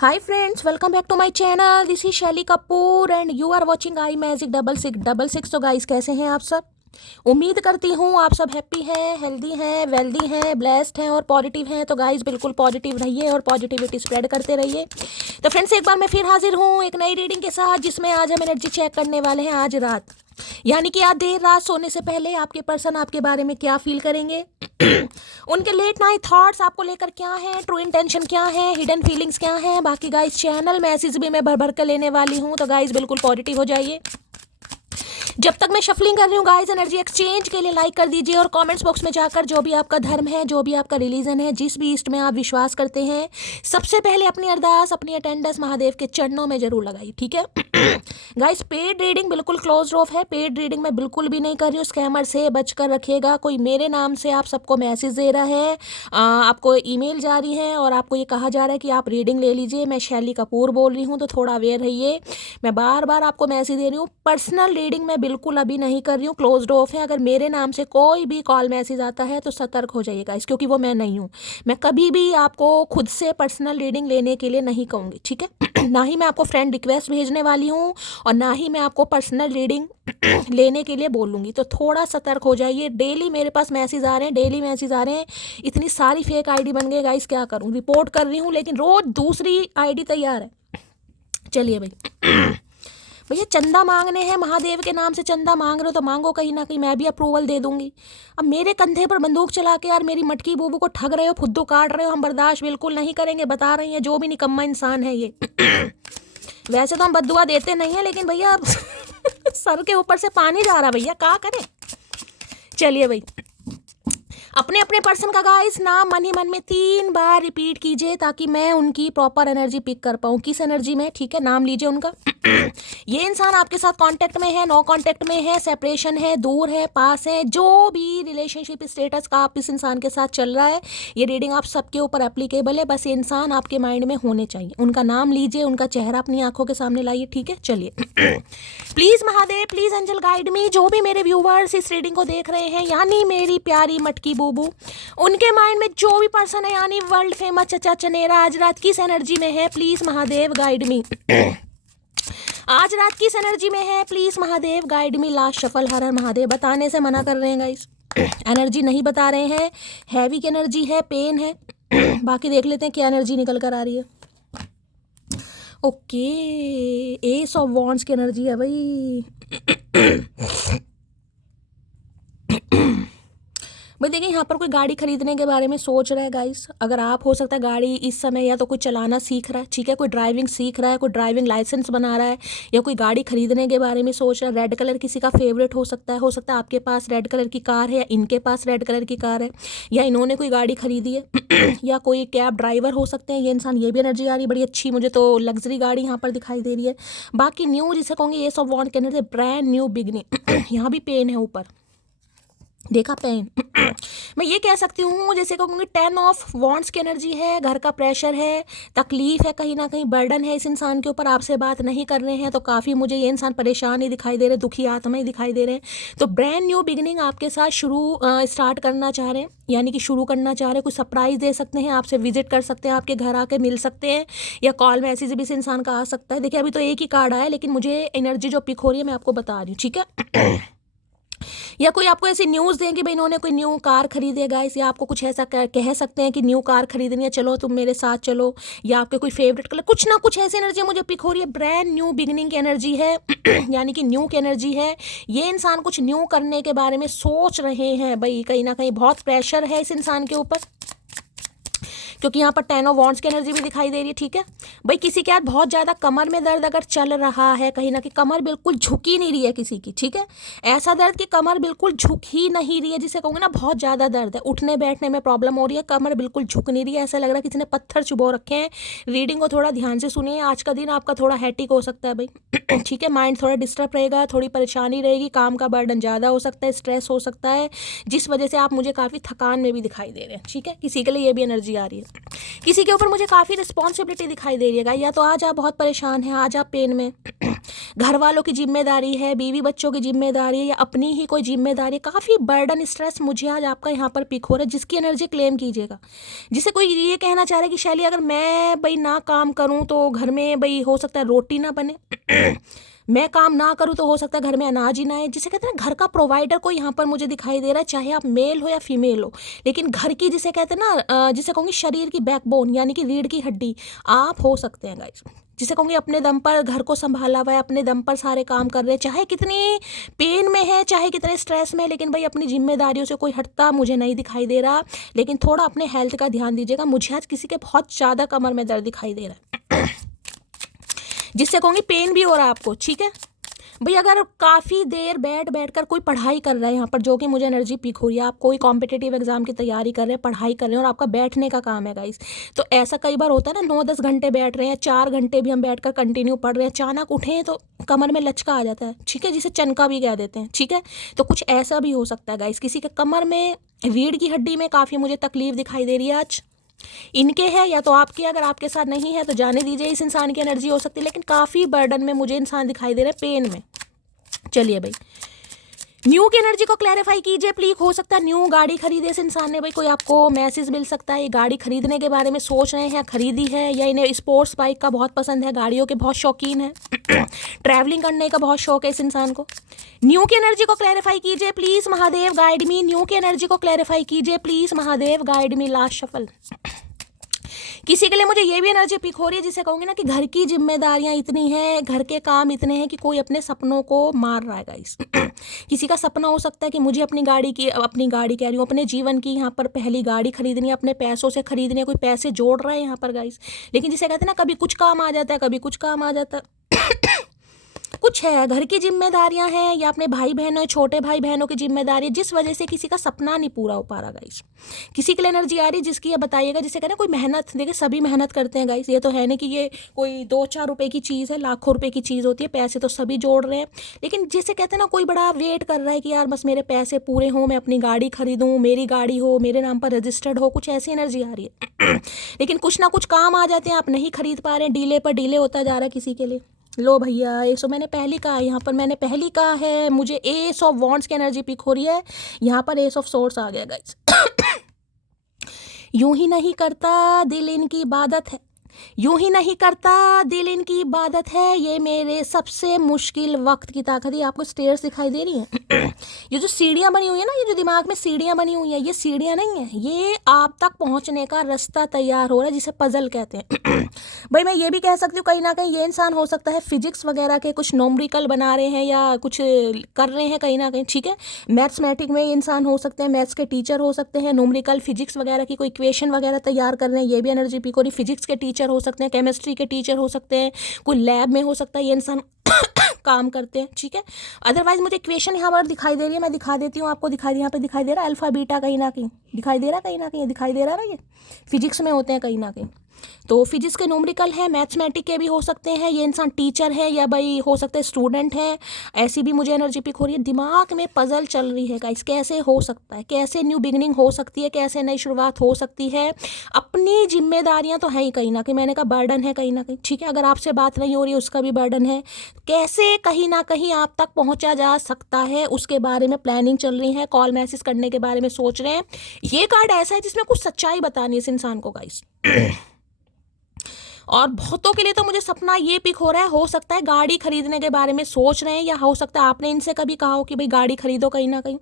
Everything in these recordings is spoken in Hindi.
Hi friends, welcome back to my channel. This is शैली Kapoor and you are watching I magic 6666। तो गाइस कैसे हैं आप सब? उम्मीद करती हूँ आप सब हैप्पी हैं, हेल्दी हैं, वेल्दी हैं, ब्लेस्ड हैं और पॉजिटिव हैं। तो गाइस बिल्कुल पॉजिटिव रहिए और पॉजिटिविटी स्प्रेड करते रहिए। तो फ्रेंड्स एक बार मैं फिर हाजिर हूँ एक नई रीडिंग के साथ, जिसमें आज हम एनर्जी चेक करने वाले हैं आज रात, यानी कि आज देर रात सोने से पहले आपके पर्सन आपके बारे में क्या फील करेंगे उनके लेट नाइट थॉट्स आपको लेकर क्या है, ट्रू इंटेंशन क्या है, हिडन फीलिंग्स क्या है। बाकी गाइस चैनल मैसेज भी मैं भर भर कर लेने वाली हूँ, तो गाइस बिल्कुल पॉजिटिव हो जाइए। जब तक मैं शफलिंग कर रही हूँ गाइस, एनर्जी एक्सचेंज के लिए लाइक कर दीजिए और कमेंट्स बॉक्स में जाकर जो भी आपका धर्म है, जो भी आपका रिलीजन है, जिस भी इष्ट में आप विश्वास करते हैं, सबसे पहले अपनी अरदास, अपनी अटेंडेंस महादेव के चरणों में जरूर लगाइए, ठीक है। गाइस पेड रीडिंग बिल्कुल क्लोज ऑफ है, पेड रीडिंग मैं बिल्कुल भी नहीं कर रही हूँ। स्कैमर से बचकर रखिएगा। कोई मेरे नाम से आप सबको मैसेज दे रहा है, आपको ईमेल जा रही है और आपको ये कहा जा रहा है कि आप रीडिंग ले लीजिए। मैं शैली कपूर बोल रही हूँ, तो थोड़ा अवेयर रहिए। मैं बार बार आपको मैसेज दे रही हूँ, पर्सनल रीडिंग मैं बिल्कुल अभी नहीं कर रही हूँ, क्लोज्ड ऑफ है। अगर मेरे नाम से कोई भी कॉल मैसेज आता है तो सतर्क हो जाइएगा, इस क्योंकि वो मैं नहीं हूँ। मैं कभी भी आपको खुद से पर्सनल रीडिंग लेने के लिए नहीं कहूँगी, ठीक है। ना ही मैं आपको फ्रेंड रिक्वेस्ट भेजने वाली हूँ और ना ही मैं आपको पर्सनल रीडिंग लेने के लिए बोलूँगी। तो थोड़ा सतर्क हो जाइए। डेली मेरे पास मैसेज आ रहे हैं, डेली मैसेज आ रहे हैं। इतनी सारी फेक आईडी बन गई गाइस, क्या करूँ। रिपोर्ट कर रही हूँ लेकिन रोज दूसरी आईडी तैयार है। चलिए भाई, भैया चंदा मांगने हैं, महादेव के नाम से चंदा मांग रहे हो तो मांगो, कहीं ना कहीं मैं भी अप्रूवल दे दूंगी। अब मेरे कंधे पर बंदूक चला के यार मेरी मटकी बूबू को ठग रहे हो, फुद्दू काट रहे हो, हम बर्दाश्त बिल्कुल नहीं करेंगे। बता रही हैं जो भी निकम्मा इंसान है ये। वैसे तो हम बद्दुआ देते नहीं है, लेकिन भैया सर के ऊपर से पानी जा रहा भैया, क्या करें। चलिए भाई, अपने अपने पर्सन का गाइस नाम मन ही मन में 3 बार रिपीट कीजिए ताकि मैं उनकी प्रॉपर एनर्जी पिक कर पाऊँ। किस एनर्जी में, ठीक है, नाम लीजिए उनका। ये इंसान आपके साथ कांटेक्ट में है, नो कांटेक्ट में है, सेपरेशन है, दूर है, पास है, जो भी रिलेशनशिप स्टेटस का आप इस इंसान के साथ चल रहा है, ये रीडिंग आप सबके ऊपर एप्लीकेबल है। बस ये इंसान आपके माइंड में होने चाहिए। उनका नाम लीजिए, उनका चेहरा अपनी आंखों के सामने लाइए, ठीक है। चलिए please Mahadev, please angel guide me. जो भी मेरे व्यूवर्स इस रीडिंग को देख रहे हैं, यानी मेरी प्यारी मटकी बूबू, उनके माइंड में जो भी पर्सन है, यानी वर्ल्ड फेमस चचा चनेरा, आज रात किस एनर्जी में है, प्लीज महादेव गाइड मी। आज रात किस एनर्जी में है, please Mahadev guide me. Last shuffle, हर हर महादेव। बताने से मना कर रहे हैं गाइस, एनर्जी नहीं बता रहे हैं। हैवी की एनर्जी है, पेन है। बाकी देख लेते हैं क्या एनर्जी निकल कर आ रही है। ओके, एस ऑफ वॉन्ड्स की एनर्जी है भाई। भाई देखिए, यहाँ पर कोई गाड़ी खरीदने के बारे में सोच रहा है गाइस। अगर आप, हो सकता है गाड़ी इस समय या तो कोई चलाना सीख रहा है, ठीक है, कोई ड्राइविंग सीख रहा है, कोई ड्राइविंग लाइसेंस बना रहा है, या कोई गाड़ी खरीदने के बारे में सोच रहा है। रेड कलर किसी का फेवरेट हो सकता है आपके पास रेड कलर की कार है, या इनके पास रेड कलर की कार है, या इन्होंने कोई गाड़ी खरीदी है, या कोई कैब ड्राइवर हो सकते हैं ये इंसान। ये भी एनर्जी आ रही है बड़ी अच्छी, मुझे तो लग्जरी गाड़ी यहाँ पर दिखाई दे रही है। बाकी न्यू जिसे कहूँगी, ये सब वॉन्ड के एनर्जी, ब्रांड न्यू बिगनिंग। यहाँ भी पेन है ऊपर, देखा पेन। मैं ये कह सकती हूँ, जैसे कहूँगी 10 ऑफ वॉन्ड्स की एनर्जी है। घर का प्रेशर है, तकलीफ है, कहीं ना कहीं बर्डन है इस इंसान के ऊपर। आपसे बात नहीं कर रहे हैं तो काफ़ी मुझे ये इंसान परेशान ही दिखाई दे रहे, दुखी आत्मा ही दिखाई दे रहे हैं। तो ब्रांड न्यू बिगिनिंग आपके साथ स्टार्ट करना चाह रहे हैं, यानी कि शुरू करना चाह रहे हैं। कुछ सरप्राइज दे सकते हैं, आपसे विजिट कर सकते हैं, आपके घर आके मिल सकते हैं, या कॉल मैसेज भी इस इंसान का आ सकता है। देखिए अभी तो एक ही कार्ड आया, लेकिन मुझे एनर्जी जो पिक हो रही है मैं आपको बता रही हूँ, ठीक है। या कोई आपको ऐसी न्यूज़ दें कि भाई इन्होंने कोई न्यू कार खरीदी है गाइस, या आपको कुछ ऐसा कह सकते हैं कि न्यू कार खरीदनी है, चलो तुम मेरे साथ चलो, या आपके कोई फेवरेट कलर, कुछ ना कुछ ऐसी एनर्जी मुझे पिक हो रही है। ब्रांड न्यू बिगनिंग की एनर्जी है, यानी कि न्यू की एनर्जी है। ये इंसान कुछ न्यू करने के बारे में सोच रहे हैं भाई, कहीं ना कहीं बहुत प्रेशर है इस इंसान के ऊपर, क्योंकि यहाँ पर 10 ऑफ वॉन्ड्स की एनर्जी भी दिखाई दे रही है, ठीक है भाई। किसी के यार बहुत ज़्यादा कमर में दर्द अगर चल रहा है, कहीं ना कहीं कमर बिल्कुल झुक ही नहीं रही है किसी की, ठीक है, ऐसा दर्द कि कमर बिल्कुल झुक ही नहीं रही है, जिसे कहूँगे ना बहुत ज़्यादा दर्द है, उठने बैठने में प्रॉब्लम हो रही है, कमर बिल्कुल झुक नहीं रही है, ऐसा लग रहा है किसी ने पत्थर चुबो रखे हैं। रीडिंग को थोड़ा ध्यान से सुनिए, आज का दिन आपका थोड़ा हैटिक हो सकता है भाई, ठीक है। माइंड थोड़ा डिस्टर्ब रहेगा, थोड़ी परेशानी रहेगी, काम का बर्डन ज़्यादा हो सकता है, स्ट्रेस हो सकता है, जिस वजह से आप मुझे काफ़ी थकान में भी दिखाई दे रहे हैं, ठीक है। किसी के लिए ये भी एनर्जी आ रही है, किसी के ऊपर मुझे काफ़ी रिस्पॉन्सिबिलिटी दिखाई दे रही है। या तो आज आप बहुत परेशान हैं, आज आप पेन में। घर वालों की जिम्मेदारी है, बीवी बच्चों की जिम्मेदारी है, या अपनी ही कोई जिम्मेदारी है। काफ़ी बर्डन, स्ट्रेस मुझे आज आपका यहाँ पर पिक हो रहा है, जिसकी एनर्जी क्लेम कीजिएगा। जिसे कोई ये कहना चाह रहा है कि शैली अगर मैं भाई ना काम करूँ तो घर में भाई हो सकता है रोटी ना बने मैं काम ना करूँ तो हो सकता है घर में अनाज ही ना आए। जिसे कहते हैं ना घर का प्रोवाइडर कोई यहाँ पर मुझे दिखाई दे रहा है, चाहे आप मेल हो या फीमेल हो, लेकिन घर की जिसे कहते हैं ना जिसे कहूँगी शरीर की बैकबोन यानी कि रीढ़ की हड्डी आप हो सकते हैं गाइस। जिसे कहूँगी अपने दम पर घर को संभाला हुआ है, अपने दम पर सारे काम कर रहे हैं, चाहे कितनी पेन में है, चाहे कितने स्ट्रेस में है, लेकिन भाई अपनी जिम्मेदारियों से कोई हटता मुझे नहीं दिखाई दे रहा। लेकिन थोड़ा अपने हेल्थ का ध्यान दीजिएगा। मुझे आज किसी के बहुत ज़्यादा कमर में दर्द दिखाई दे रहा है जिससे कहूँगी पेन भी हो रहा है आपको, ठीक है भाई। अगर काफ़ी देर बैठ कर कोई पढ़ाई कर रहा है यहाँ पर, जो कि मुझे एनर्जी पीक हो रही है, आप कोई कॉम्पिटिटिव एग्जाम की तैयारी कर रहे हैं, पढ़ाई कर रहे हैं और आपका बैठने का काम है गाइस, तो ऐसा कई बार होता है ना 9-10 घंटे बैठ रहे हैं, 4 घंटे भी हम बैठकर कंटिन्यू पढ़ रहे हैं, अचानक उठें तो कमर में लचका आ जाता है, ठीक है, जिसे चनका भी कह देते हैं, ठीक है। तो कुछ ऐसा भी हो सकता है गाइस, किसी के कमर में रीढ़ की हड्डी में काफ़ी मुझे तकलीफ दिखाई दे रही है आज। इनके है या तो आपके, अगर आपके साथ नहीं है तो जाने दीजिए, इस इंसान की एनर्जी हो सकती है, लेकिन काफ़ी बर्डन में मुझे इंसान दिखाई दे रहा है, पेन में। चलिए भाई, न्यू की एनर्जी को क्लैरिफाई कीजिए प्लीज। हो सकता है न्यू गाड़ी खरीदे इस इंसान ने, भाई कोई आपको मैसेज मिल सकता है, ये गाड़ी खरीदने के बारे में सोच रहे हैं, खरीदी है, या इन्हें स्पोर्ट्स बाइक का बहुत पसंद है, गाड़ियों के बहुत शौकीन है ट्रैवलिंग करने का बहुत शौक है इस इंसान को। न्यू की एनर्जी को क्लैरिफाई कीजिए please, Mahadev guide me. New की एनर्जी को क्लैरिफाई कीजिए please, Mahadev guide me. Last shuffle. किसी के लिए मुझे ये भी एनर्जी पिक हो रही है, जिसे कहूँगी ना कि घर की जिम्मेदारियां इतनी हैं, घर के काम इतने हैं कि कोई अपने सपनों को मार रहा है गाइस किसी का सपना हो सकता है कि मुझे अपनी गाड़ी कह रही हूँ, अपने जीवन की यहाँ पर पहली गाड़ी खरीदनी है, अपने पैसों से खरीदनी है, कोई पैसे जोड़ रहा है यहाँ पर गाइस, लेकिन जिसे कहते हैं ना कभी कुछ काम आ जाता है, कभी कुछ काम आ जाता है कुछ है घर की जिम्मेदारियां हैं, या अपने भाई बहनों, छोटे भाई बहनों की जिम्मेदारी, जिस वजह से किसी का सपना नहीं पूरा हो पा रहा गाइस। किसी के लिए एनर्जी आ रही जिसकी ये बताइएगा, जिसे कहना कोई मेहनत, देखिए सभी मेहनत करते हैं गाइस, ये तो है नहीं कि ये कोई 2-4 रुपए की चीज़ है, लाखों रुपए की चीज़ होती है, पैसे तो सभी जोड़ रहे हैं, लेकिन जिसे कहते हैं ना कोई बड़ा वेट कर रहा है कि यार बस मेरे पैसे पूरे हों, मैं अपनी गाड़ी खरीदूँ, मेरी गाड़ी हो, मेरे नाम पर रजिस्टर्ड हो, कुछ ऐसी एनर्जी आ रही है लेकिन कुछ ना कुछ काम आ जाते हैं, आप नहीं खरीद पा रहे हैं, डिले पर डिले होता जा रहा है किसी के लिए। लो भैया, ये सो मैंने पहली कहा, यहाँ पर मैंने पहली कहा है, मुझे एस ऑफ वॉन्ड्स की एनर्जी पिक हो रही है, यहाँ पर एस ऑफ सोर्स आ गया गाइस यूं ही नहीं करता दिल इनकी इबादत है, यूं ही नहीं करता दिल इनकी इबादत है, ये मेरे सबसे मुश्किल वक्त की ताकत। ये आपको स्टेयर्स दिखाई दे रही हैं ये जो सीढ़ियाँ बनी हुई है ना, ये जो दिमाग में सीढ़ियाँ बनी हुई हैं, ये सीढ़ियाँ नहीं हैं, ये आप तक पहुँचने का रास्ता तैयार हो रहा है, जिसे पजल कहते हैं भाई मैं ये भी कह सकती हूँ कहीं ना कहीं ये इंसान हो सकता है फिजिक्स वगैरह के कुछ नोमरिकल बना रहे हैं या कुछ कर रहे हैं कहीं ना कहीं, ठीक है। मैथमेटिक में ये इंसान हो सकते हैं, मैथ्स के टीचर हो सकते हैं, नोमरिकल फिजिक्स वगैरह की कोई इक्वेशन वगैरह तैयार कर रहे हैं, ये भी एनर्जी पिक हो रही। फिजिक्स के टीचर हो सकते हैं, केमिस्ट्री के टीचर हो सकते हैं, कोई लैब में हो सकता है ये इंसान काम करते हैं, ठीक है। अदरवाइज मुझे इक्वेशन यहाँ पर दिखाई दे रही है, मैं दिखा देती हूँ आपको, यहाँ पे दिखाई दे रहा है अल्फा बीटा, कहीं ना कहीं दिखाई दे रहा है, कहीं ना कहीं दिखाई दे रहा है ना, ये फिजिक्स में होते हैं कहीं ना कहीं, तो फिजिक्स के न्यूमेरिकल है, मैथमेटिक के भी हो सकते हैं, ये इंसान टीचर है या भाई हो सकता है स्टूडेंट है, ऐसी भी मुझे एनर्जी पिक हो रही है। दिमाग में पजल चल रही है गाइस, कैसे हो सकता है, कैसे न्यू बिगनिंग हो सकती है, कैसे नई शुरुआत हो सकती है। अपनी जिम्मेदारियां तो है ही कहीं ना कहीं, मैंने कहा बर्डन है कहीं ना कहीं, ठीक है। अगर आपसे बात नहीं हो रही उसका भी बर्डन है, कैसे कहीं ना कहीं आप तक पहुंचा जा सकता है उसके बारे में प्लानिंग चल रही है, कॉल मैसेज करने के बारे में सोच रहे हैं। ये कार्ड ऐसा है जिसमें कुछ सच्चाई बतानी है इस इंसान को गाइस और बहुतों के लिए तो मुझे सपना ये पिक हो रहा है, हो सकता है गाड़ी खरीदने के बारे में सोच रहे हैं, या हो सकता है आपने इनसे कभी कहा हो कि भाई गाड़ी खरीदो, कहीं ना कहीं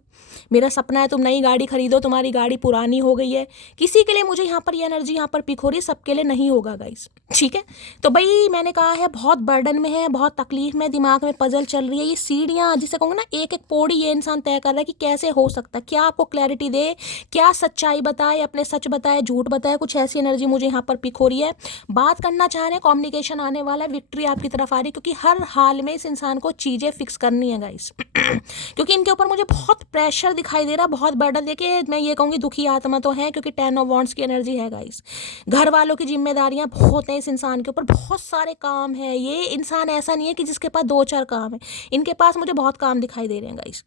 मेरा सपना है तुम नई गाड़ी खरीदो, तुम्हारी गाड़ी पुरानी हो गई है। किसी के लिए मुझे यहाँ पर ये एनर्जी यहाँ पर पिक हो रही है, सबके लिए नहीं होगा गाइस, ठीक है। तो भाई मैंने कहा है बहुत बर्डन में है, बहुत तकलीफ में, दिमाग में पजल चल रही है। ये सीढ़ियाँ जिसे कहूँगा ना, एक एक पौड़ी ये इंसान तय कर रहा है कि कैसे हो सकता है, क्या आपको क्लैरिटी दे, क्या सच्चाई बताए, अपने सच बताए, झूठ बताए, कुछ ऐसी एनर्जी मुझे यहाँ पर पिक हो रही है। बात करना चाह रहे हैं, कम्युनिकेशन आने वाला है, विक्ट्री आपकी तरफ आ रही है, क्योंकि हर हाल में इस इंसान को चीज़ें फिक्स करनी है गाइस क्योंकि इनके ऊपर मुझे बहुत प्रेशर दिखाई दे रहा, बहुत बर्डन। देखिए मैं ये कहूँगी दुखी आत्मा तो है, क्योंकि 10 ऑफ वॉन्ड्स की एनर्जी है गाइस। घर वालों की जिम्मेदारियां बहुत हैं इस इंसान के ऊपर, बहुत सारे काम है। ये इंसान ऐसा नहीं है कि जिसके पास 2-4 काम है, इनके पास मुझे बहुत काम दिखाई दे रहे हैं गाइस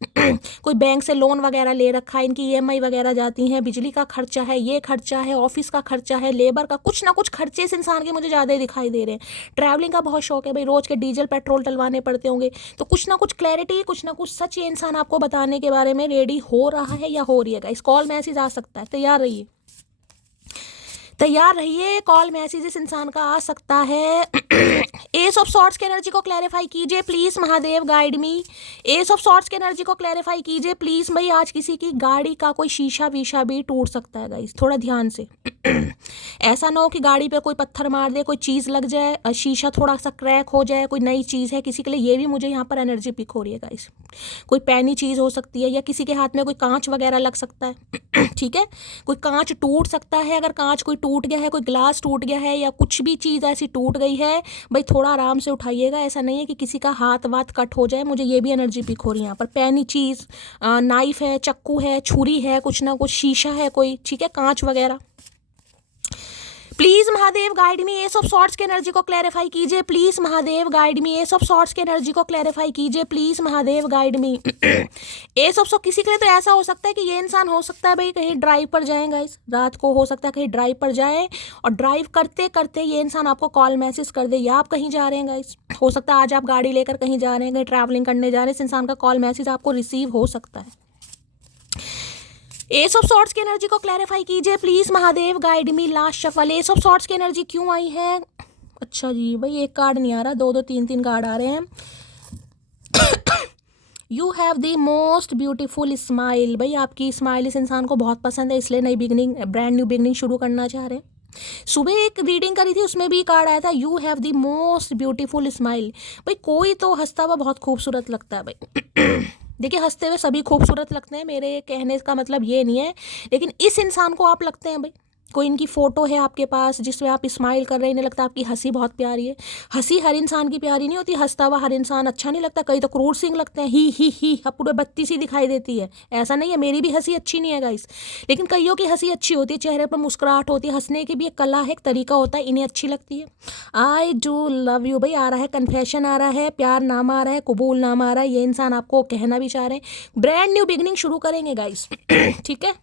कोई बैंक से लोन वगैरह ले रखा है, इनकी EMI वगैरह जाती हैं, बिजली का खर्चा है, ये खर्चा है, ऑफिस का खर्चा है, लेबर का, कुछ ना कुछ खर्चे इस इंसान के मुझे ज़्यादा ही दिखाई दे रहे हैं। ट्रैवलिंग का बहुत शौक है भाई, रोज़ के डीजल पेट्रोल डलवाने पड़ते होंगे, तो कुछ ना कुछ क्लैरिटी, कुछ ना कुछ सच ये इंसान आपको बताने के बारे में रेडी हो रहा है या हो रही है गाइस। कॉल मैसेज आ सकता है, तैयार रहिए, तैयार रहिए, कॉल मैसेज इस इंसान का आ सकता है। एस ऑफ सॉर्ड्स की एनर्जी को क्लैरिफाई कीजिए please Mahadev, guide me. Ace of swords की एनर्जी को क्लैरिफाई कीजिए प्लीज। भाई आज किसी की गाड़ी का कोई शीशा वीशा भी टूट सकता है गाइस, थोड़ा ध्यान से। ऐसा ना हो कि गाड़ी पे कोई पत्थर मार दे, कोई चीज़ लग जाए, शीशा थोड़ा सा क्रैक हो जाए, कोई नई चीज़ है किसी के लिए, ये भी मुझे यहाँ पर एनर्जी पिक हो रही है गाइस। कोई पैनी चीज़ हो सकती है, या किसी के हाथ में कोई कांच वगैरह लग सकता है। ठीक है, कोई कांच टूट सकता है। अगर कांच कोई टूट गया है, कोई ग्लास टूट गया है, या कुछ भी चीज़ ऐसी टूट गई है, भाई थोड़ा आराम से उठाइएगा। ऐसा नहीं है कि किसी का हाथ वाथ कट हो जाए, मुझे ये भी एनर्जी पिक हो रही है यहाँ पर। पैनी चीज़, नाइफ है, चक्कू है, छुरी है, कुछ ना कुछ शीशा है कोई, ठीक है, कांच वगैरह। Please Mahadev guide me, ace of swords की एनर्जी को क्लैरिफाई कीजिए please Mahadev, guide me. Ace of swords की एनर्जी को क्लैरिफाई कीजिए please Mahadev, guide me. Ace of swords किसी के लिए तो ऐसा हो सकता है कि ये इंसान हो सकता है भाई कहीं ड्राइव पर जाएं गाइस, रात को हो सकता है कहीं ड्राइव पर जाएं, और ड्राइव करते करते ये इंसान आपको कॉल मैसेज कर दे, या आप कहीं जा रहे हैं गाइस, हो सकता है आज आप गाड़ी लेकर कहीं जा रहे हैं, कहीं ट्रैवलिंग करने जा रहे हैं, इस इंसान का कॉल मैसेज आपको रिसीव हो सकता है। एस ऑफ सॉर्ड्स की एनर्जी को क्लैरिफाई कीजिए please Mahadev, guide me. Last shuffle, ace of swords की एनर्जी क्यों आई है? अच्छा जी भाई, एक कार्ड नहीं आ रहा, दो दो तीन तीन कार्ड आ रहे हैं। You have the most beautiful smile. भाई आपकी स्माइल इस इंसान को बहुत पसंद है, इसलिए नई बिगनिंग, ब्रांड न्यू बिगनिंग शुरू करना चाह रहे हैं। सुबह एक रीडिंग करी थी, उसमें भी कार्ड आया था, you have the most beautiful smile. भाई कोई तो हंसता हुआ बहुत खूबसूरत लगता है भाई। देखिए हंसते हुए सभी खूबसूरत लगते हैं, मेरे कहने का मतलब ये नहीं है, लेकिन इस इंसान को आप लगते हैं भाई। कोई इनकी फ़ोटो है आपके पास जिसमें आप स्माइल कर रहे हैं, इन्हें लगता है आपकी हंसी बहुत प्यारी है। हंसी हर इंसान की प्यारी नहीं होती, हंसता हुआ हर इंसान अच्छा नहीं लगता, कई तो क्रूर सिंह लगते हैं, ही पूरे बत्ती सी दिखाई देती है। ऐसा नहीं है, मेरी भी हंसी अच्छी नहीं है गाइस, लेकिन कईयों की हंसी अच्छी होती है, चेहरे पर मुस्कुराहट होती है, हंसने की भी एक कला है, एक तरीका होता है, इन्हें अच्छी लगती है। आई डू लव यू भाई आ रहा है, कन्फेशन आ रहा है, प्यार नाम आ रहा है, कबूल नाम आ रहा है, ये इंसान आपको कहना भी चाह रहे हैं, ब्रांड न्यू बिगनिंग शुरू करेंगे गाइस। ठीक है,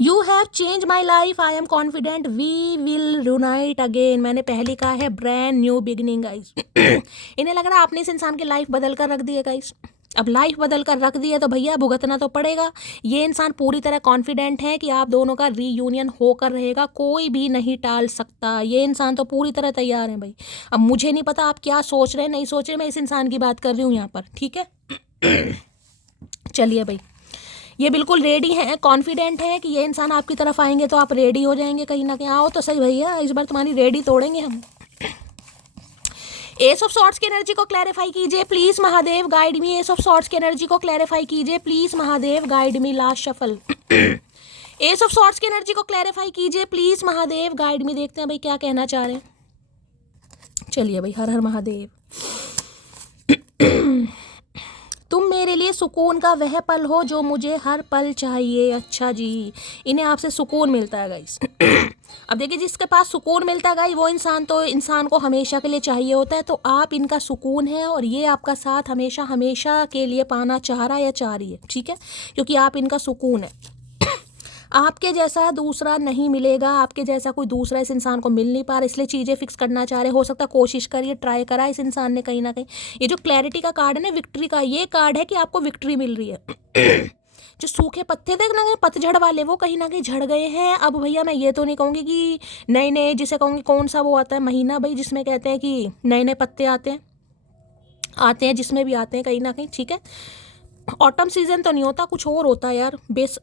you have change my life, I am confident we will unite again. मैंने पहले कहा है ब्रांड न्यू बिगनिंग गाइस। इन्हें लग रहा है आपने इस इंसान की लाइफ बदल कर रख दी है गाइस। अब लाइफ बदल कर रख दी है तो भैया भुगतना तो पड़ेगा। ये इंसान पूरी तरह कॉन्फिडेंट है कि आप दोनों का रीयूनियन होकर रहेगा, कोई भी नहीं टाल सकता। ये इंसान तो पूरी तरह तैयार है भाई। अब मुझे नहीं पता आप क्या सोच रहे हैं, नहीं सोच रहे, मैं इस इंसान की बात कर रही हूँ यहाँ पर, ठीक है। चलिए भाई, ये बिल्कुल रेडी है, कॉन्फिडेंट है कि ये इंसान आपकी तरफ आएंगे तो आप रेडी हो जाएंगे कहीं ना कहीं। आओ तो सही भैया, इस बार तुम्हारी रेडी तोड़ेंगे हम। एस ऑफ सॉर्ड्स की एनर्जी को क्लैरिफाई कीजिए please Mahadev, guide me. Ace of swords की एनर्जी को क्लैरिफाई कीजिए please Mahadev, guide me. Last shuffle. Ace of swords की एनर्जी को क्लैरिफाई कीजिए प्लीज महादेव, गाइड मी। देखते हैं भाई क्या कहना चाह रहे हैं। चलिए भाई, हर हर महादेव। तुम मेरे लिए सुकून का वह पल हो जो मुझे हर पल चाहिए। अच्छा जी, इन्हें आपसे सुकून मिलता है गाइस। अब देखिए, जिसके पास सुकून मिलता है गाइस, वो इंसान तो इंसान को हमेशा के लिए चाहिए होता है, तो आप इनका सुकून है और ये आपका साथ हमेशा हमेशा के लिए पाना चाह रहा है या चाह रही है, ठीक है, क्योंकि आप इनका सुकून है। आपके जैसा दूसरा नहीं मिलेगा, आपके जैसा कोई दूसरा इस इंसान को मिल नहीं पा रहा, इसलिए चीज़ें फिक्स करना चाह रहे। हो सकता है कोशिश करिए, ट्राई करा इस इंसान ने कहीं ना कहीं। ये जो क्लैरिटी का कार्ड है ना, विक्ट्री का, ये कार्ड है कि आपको विक्ट्री मिल रही है। जो सूखे पत्ते थे ना पतझड़ वाले, वो कहीं ना कहीं झड़ गए हैं। अब भैया मैं ये तो नहीं कहूँगी कि नए नए, जिसे कहूँगी कौन सा वो आता है महीना भाई जिसमें कहते हैं कि नए नए पत्ते आते हैं, जिसमें भी आते हैं कहीं ना कहीं, ठीक है। ऑटम सीजन तो नहीं होता, कुछ और होता है यार,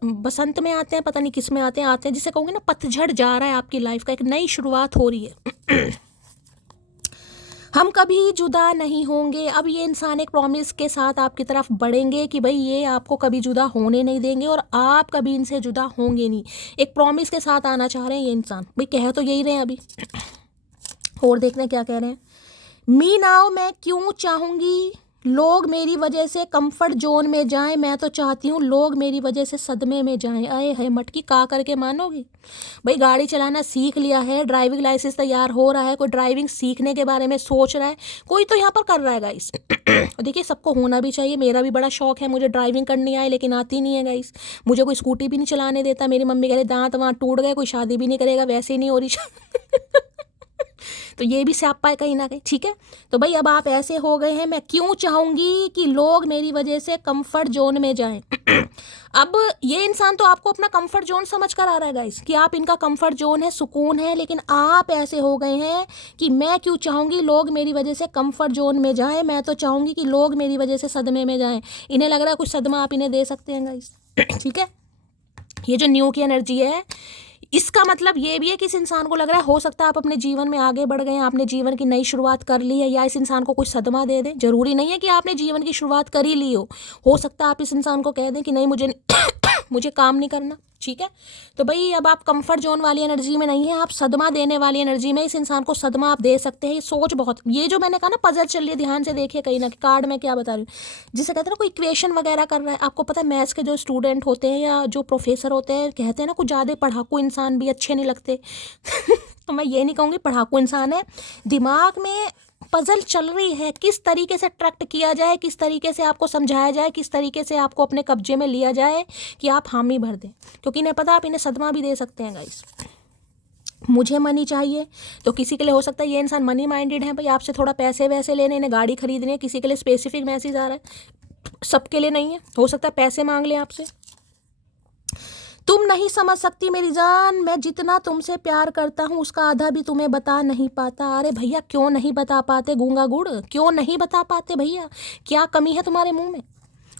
बसंत में आते हैं, पता नहीं किस में आते हैं, जिसे कहूँगी ना पतझड़ जा रहा है आपकी लाइफ का, एक नई शुरुआत हो रही है। हम कभी जुदा नहीं होंगे। अब ये इंसान एक प्रॉमिस के साथ आपकी तरफ बढ़ेंगे कि भाई ये आपको कभी जुदा होने नहीं देंगे और आप कभी इनसे जुदा होंगे नहीं। एक प्रॉमिस के साथ आना चाह रहे हैं ये इंसान, भाई कह तो यही रहे हैं अभी, और देखने क्या कह रहे हैं। मी नाउ, मैं क्यों चाहूँगी लोग मेरी वजह से कंफर्ट जोन में जाएं, मैं तो चाहती हूँ लोग मेरी वजह से सदमे में जाएं। आए है मटकी का करके मानोगी भाई, गाड़ी चलाना सीख लिया है, ड्राइविंग लाइसेंस तैयार हो रहा है, कोई ड्राइविंग सीखने के बारे में सोच रहा है, कोई तो यहाँ पर कर रहा है गाइस। देखिए सबको होना भी चाहिए, मेरा भी बड़ा शौक है, मुझे ड्राइविंग करनी आए लेकिन आती नहीं है गाइस। मुझे कोई स्कूटी भी नहीं चलाने देता, मेरी मम्मी कह रहे दांत वाँत टूट गए, कोई शादी भी नहीं करेगा, वैसे ही नहीं हो रही। तो ये भी स्यापा है कहीं ना कहीं, ठीक है। तो भाई अब आप ऐसे हो गए हैं, मैं क्यों चाहूँगी कि लोग मेरी वजह से कंफर्ट जोन में जाएं। अब ये इंसान तो आपको अपना कंफर्ट जोन समझ कर आ रहा है गाइस कि आप इनका कंफर्ट जोन है, सुकून है, लेकिन आप ऐसे हो गए हैं कि मैं क्यों चाहूँगी लोग मेरी वजह से कंफर्ट जोन में जाएं, मैं तो चाहूँगी कि लोग मेरी वजह से सदमे में जाएं। इन्हें लग रहा है कुछ सदमा आप इन्हें दे सकते हैं गाइस, ठीक है। ये जो न्यू की एनर्जी है, इसका मतलब ये भी है कि इस इंसान को लग रहा है हो सकता है आप अपने जीवन में आगे बढ़ गए हैं, आपने जीवन की नई शुरुआत कर ली है, या इस इंसान को कुछ सदमा दे दें। जरूरी नहीं है कि आपने जीवन की शुरुआत कर ही ली हो सकता है आप इस इंसान को कह दें कि नहीं मुझे मुझे काम नहीं करना, ठीक है। तो भाई अब आप कंफर्ट जोन वाली एनर्जी में नहीं है, आप सदमा देने वाली एनर्जी में। इस इंसान को सदमा आप दे सकते हैं। ये सोच बहुत, ये जो मैंने कहा ना पजल चल रही है, ध्यान से देखिए कहीं ना कार्ड में क्या बता रही हूँ। जिसे कहते हैं ना कोई इक्वेशन वगैरह कर रहा है, आपको पता है मैथ्स के जो स्टूडेंट होते हैं या जो प्रोफेसर होते हैं, कहते हैं ना कुछ ज़्यादा पढ़ाकू इंसान भी अच्छे नहीं लगते। तो मैं ये नहीं कहूँगी पढ़ाकू इंसान है, दिमाग में पजल चल रही है, किस तरीके से ट्रैक्ट किया जाए, किस तरीके से आपको समझाया जाए, किस तरीके से आपको अपने कब्जे में लिया जाए कि आप हामी भर दें, क्योंकि इन्हें पता आप इन्हें सदमा भी दे सकते हैं गाइस। मुझे मनी चाहिए, तो किसी के लिए हो सकता है ये इंसान मनी माइंडेड है, भाई आपसे थोड़ा पैसे वैसे लेने, इन्हें गाड़ी खरीदनी है, किसी के लिए स्पेसिफिक मैसेज आ रहा है, सबके लिए नहीं है। हो सकता है पैसे मांग लें आपसे। तुम नहीं समझ सकती मेरी जान, मैं जितना तुमसे प्यार करता हूँ उसका आधा भी तुम्हें बता नहीं पाता। अरे भैया क्यों नहीं बता पाते गूंगा गुड़, क्यों नहीं बता पाते भैया? क्या कमी है तुम्हारे मुंह में?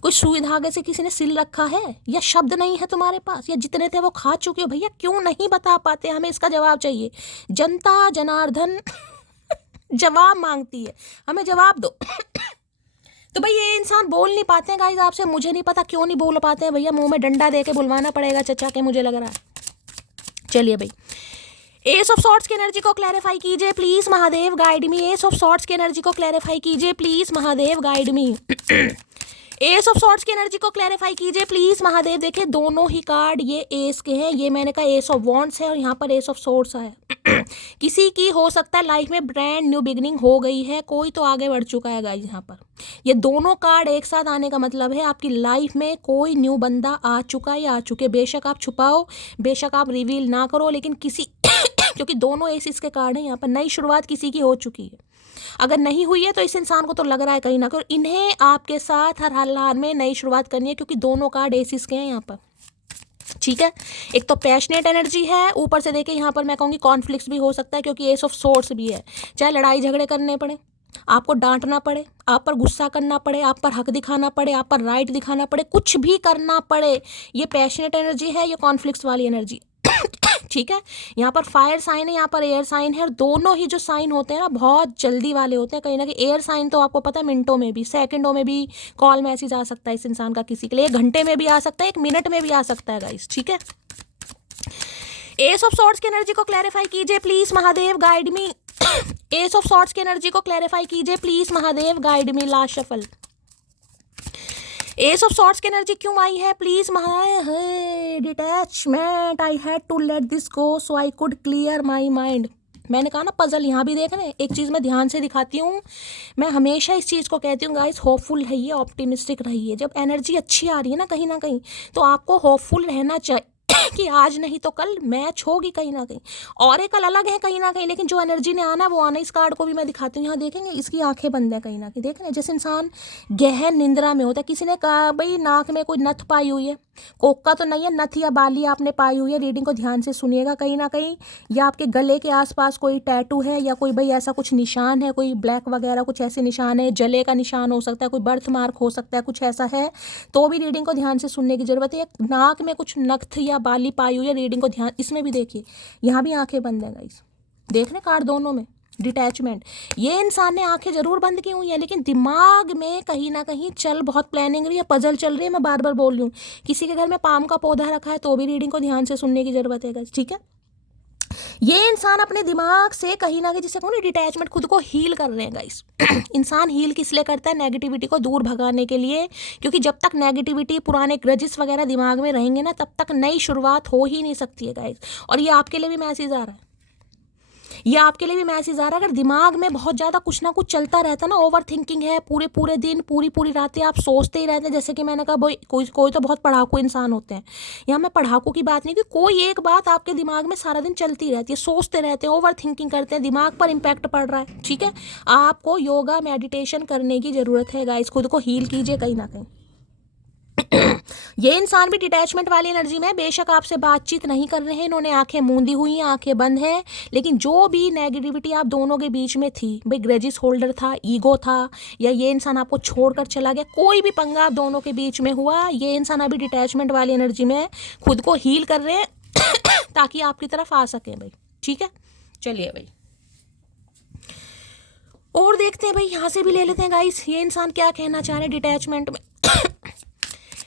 कोई सुई धागे से किसी ने सिल रखा है, या शब्द नहीं है तुम्हारे पास, या जितने थे वो खा चुके हो? भैया क्यों नहीं बता पाते? हमें इसका जवाब चाहिए। जनता जनार्दन जवाब मांगती है, हमें जवाब दो। तो भाई ये इंसान बोल नहीं पाते हैं गाइस आपसे, मुझे नहीं पता क्यों नहीं बोल पाते हैं भैया, मुंह में डंडा दे के बुलवाना पड़ेगा चचा के, मुझे लग रहा है। चलिए भाई, एस ऑफ सॉर्ड्स की एनर्जी को क्लैरिफाई कीजिए please Mahadev, guide me. Ace of swords की एनर्जी को क्लैरिफाई कीजिए please Mahadev, guide me. Ace of swords की एनर्जी को क्लैरिफाई कीजिए प्लीज महादेव। देखिए दोनों ही कार्ड ये एस के हैं, ये मैंने कहा एस ऑफ वॉन्ड्स है और यहाँ पर एस ऑफ सॉर्ड्स है। किसी की हो सकता है लाइफ में ब्रांड न्यू बिगनिंग हो गई है, कोई तो आगे बढ़ चुका है गाइस। यहाँ पर ये दोनों कार्ड एक साथ आने का मतलब है आपकी लाइफ में कोई न्यू बंदा आ चुका है या आ चुके। बेशक आप छुपाओ, बेशक आप रिवील ना करो, लेकिन किसी क्योंकि दोनों एसिस के कार्ड हैं यहाँ पर, नई शुरुआत किसी की हो चुकी है। अगर नहीं हुई है तो इस इंसान को तो लग रहा है कहीं ना कहीं इन्हें आपके साथ हर हाल में नई शुरुआत करनी है, क्योंकि दोनों कार्ड एसिस के हैं यहाँ पर, ठीक है। एक तो पैशनेट एनर्जी है, ऊपर से देखिए यहाँ पर मैं कहूँगी कॉन्फ्लिक्ट्स भी हो सकता है, क्योंकि एस ऑफ सोर्स भी है। चाहे लड़ाई झगड़े करने पड़े, आपको डांटना पड़े, आप पर गुस्सा करना पड़े, आप पर हक दिखाना पड़े, आप पर राइट दिखाना पड़े, कुछ भी करना पड़े, ये पैशनेट एनर्जी है, ये कॉन्फ्लिक्ट्स वाली एनर्जी, ठीक है। यहाँ पर फायर साइन है, यहाँ पर एयर साइन है, और दोनों ही जो साइन होते हैं ना बहुत जल्दी वाले होते हैं। कहीं ना कहीं एयर साइन तो आपको पता है मिनटों में भी, सेकंडों में भी कॉल मैसेज आ सकता है इस इंसान का किसी के लिए, 1 घंटे में भी आ सकता है, 1 मिनट में भी आ सकता है गाइस, ठीक है। एस ऑफ सॉर्ड्स की एनर्जी को क्लैरिफाई कीजिए please Mahadev, guide me. Ace of swords की एनर्जी को क्लैरिफाई कीजिए please Mahadev, guide me. Last shuffle, ace of swords की एनर्जी क्यों आई है please Mahadev? Detachment, I had to let this go so I could clear my mind. मैंने कहा ना पजल यहाँ भी देख रहे हैं। एक चीज़ मैं ध्यान से दिखाती हूँ, मैं हमेशा इस चीज़ को कहती हूँ गाइस, होपफुल रहिए, ऑप्टिमिस्टिक रहिए। जब एनर्जी अच्छी आ रही है ना कहीं तो आपको होपफुल रहना चाहिए कि आज नहीं तो कल मैच होगी कहीं ना कहीं। और एक कल अलग है कहीं ना कहीं, लेकिन जो एनर्जी ने आना वो आना। इस कार्ड को भी मैं दिखाती हूँ, यहाँ देखेंगे इसकी आंखें बंद है कहीं ना कहीं, देख रहे हैं जैसे इंसान गहन निंद्रा में होता है। किसी ने कहा भाई नाक में कोई नथ पाई हुई है, कोका तो नहीं है, नथ या बाली आपने पाई हुई है। रीडिंग को ध्यान से सुनिएगा कहीं ना कहीं, या आपके गले के आसपास कोई टैटू है, या कोई भाई ऐसा कुछ निशान है, कोई ब्लैक वगैरह कुछ ऐसे निशान है, जले का निशान हो सकता है, कोई बर्थ मार्क हो सकता है, कुछ ऐसा है तो भी रीडिंग को ध्यान से सुनने की जरूरत है। नाक में कुछ नथ या बाली पाई हुई है, रीडिंग को ध्यान, इसमें भी देखिए यहाँ भी आंखें बंद है गाइस, देख रहे कार्ड दोनों में। डिटैचमेंट, ये इंसान ने आंखें जरूर बंद की हुई है, लेकिन दिमाग में कहीं ना कहीं चल बहुत प्लानिंग रही है, पजल चल रही है। मैं बार बार बोल रही हूँ, किसी के घर में पाम का पौधा रखा है तो भी रीडिंग को ध्यान से सुनने की जरूरत है गाइस, ठीक है। ये इंसान अपने दिमाग से कहीं ना कहीं जिसे कहूँ डिटैचमेंट, खुद को हील कर रहे हैं गाइस। इंसान हील किस लिए करता है? नेगेटिविटी को दूर भगाने के लिए, क्योंकि जब तक नेगेटिविटी, पुराने ग्रजेस वगैरह दिमाग में रहेंगे ना, तब तक नई शुरुआत हो ही नहीं सकती है गाइस। और ये आपके लिए भी मैसेज आ रहा है, ये आपके लिए भी मैसेज आ रहा है, अगर दिमाग में बहुत ज़्यादा कुछ ना कुछ चलता रहता ना, ओवर थिंकिंग है, पूरे पूरे दिन पूरी पूरी रातें आप सोचते ही रहते हैं, जैसे कि मैंने कहा भाई कोई तो बहुत पढ़ाकू इंसान होते हैं, यहाँ मैं पढ़ाकू की बात नहीं, कि कोई एक बात आपके दिमाग में सारा दिन चलती रहती है, सोचते रहते हैं, ओवर थिंकिंग करते हैं, दिमाग पर इम्पैक्ट पड़ रहा है, ठीक है। आपको योगा मेडिटेशन करने की ज़रूरत है गाइस, खुद को हील कीजिए कहीं ना कहीं। ये इंसान भी डिटैचमेंट वाली एनर्जी में है, बेशक आपसे बातचीत नहीं कर रहे हैं, इन्होंने आंखें मूंदी हुई हैं, आंखें बंद हैं, लेकिन जो भी नेगेटिविटी आप दोनों के बीच में थी, भाई ग्रेजिस होल्डर था, ईगो था, या ये इंसान आपको छोड़कर चला गया, कोई भी पंगा आप दोनों के बीच में हुआ, ये इंसान अभी डिटैचमेंट वाली एनर्जी में है, खुद को हील कर रहे हैं ताकि आपकी तरफ आ सकें भाई, ठीक है। चलिए भाई और देखते हैं भाई, यहाँ से भी ले लेते हैं गाइस, ये इंसान क्या कहना चाह रहे हैं डिटैचमेंट में।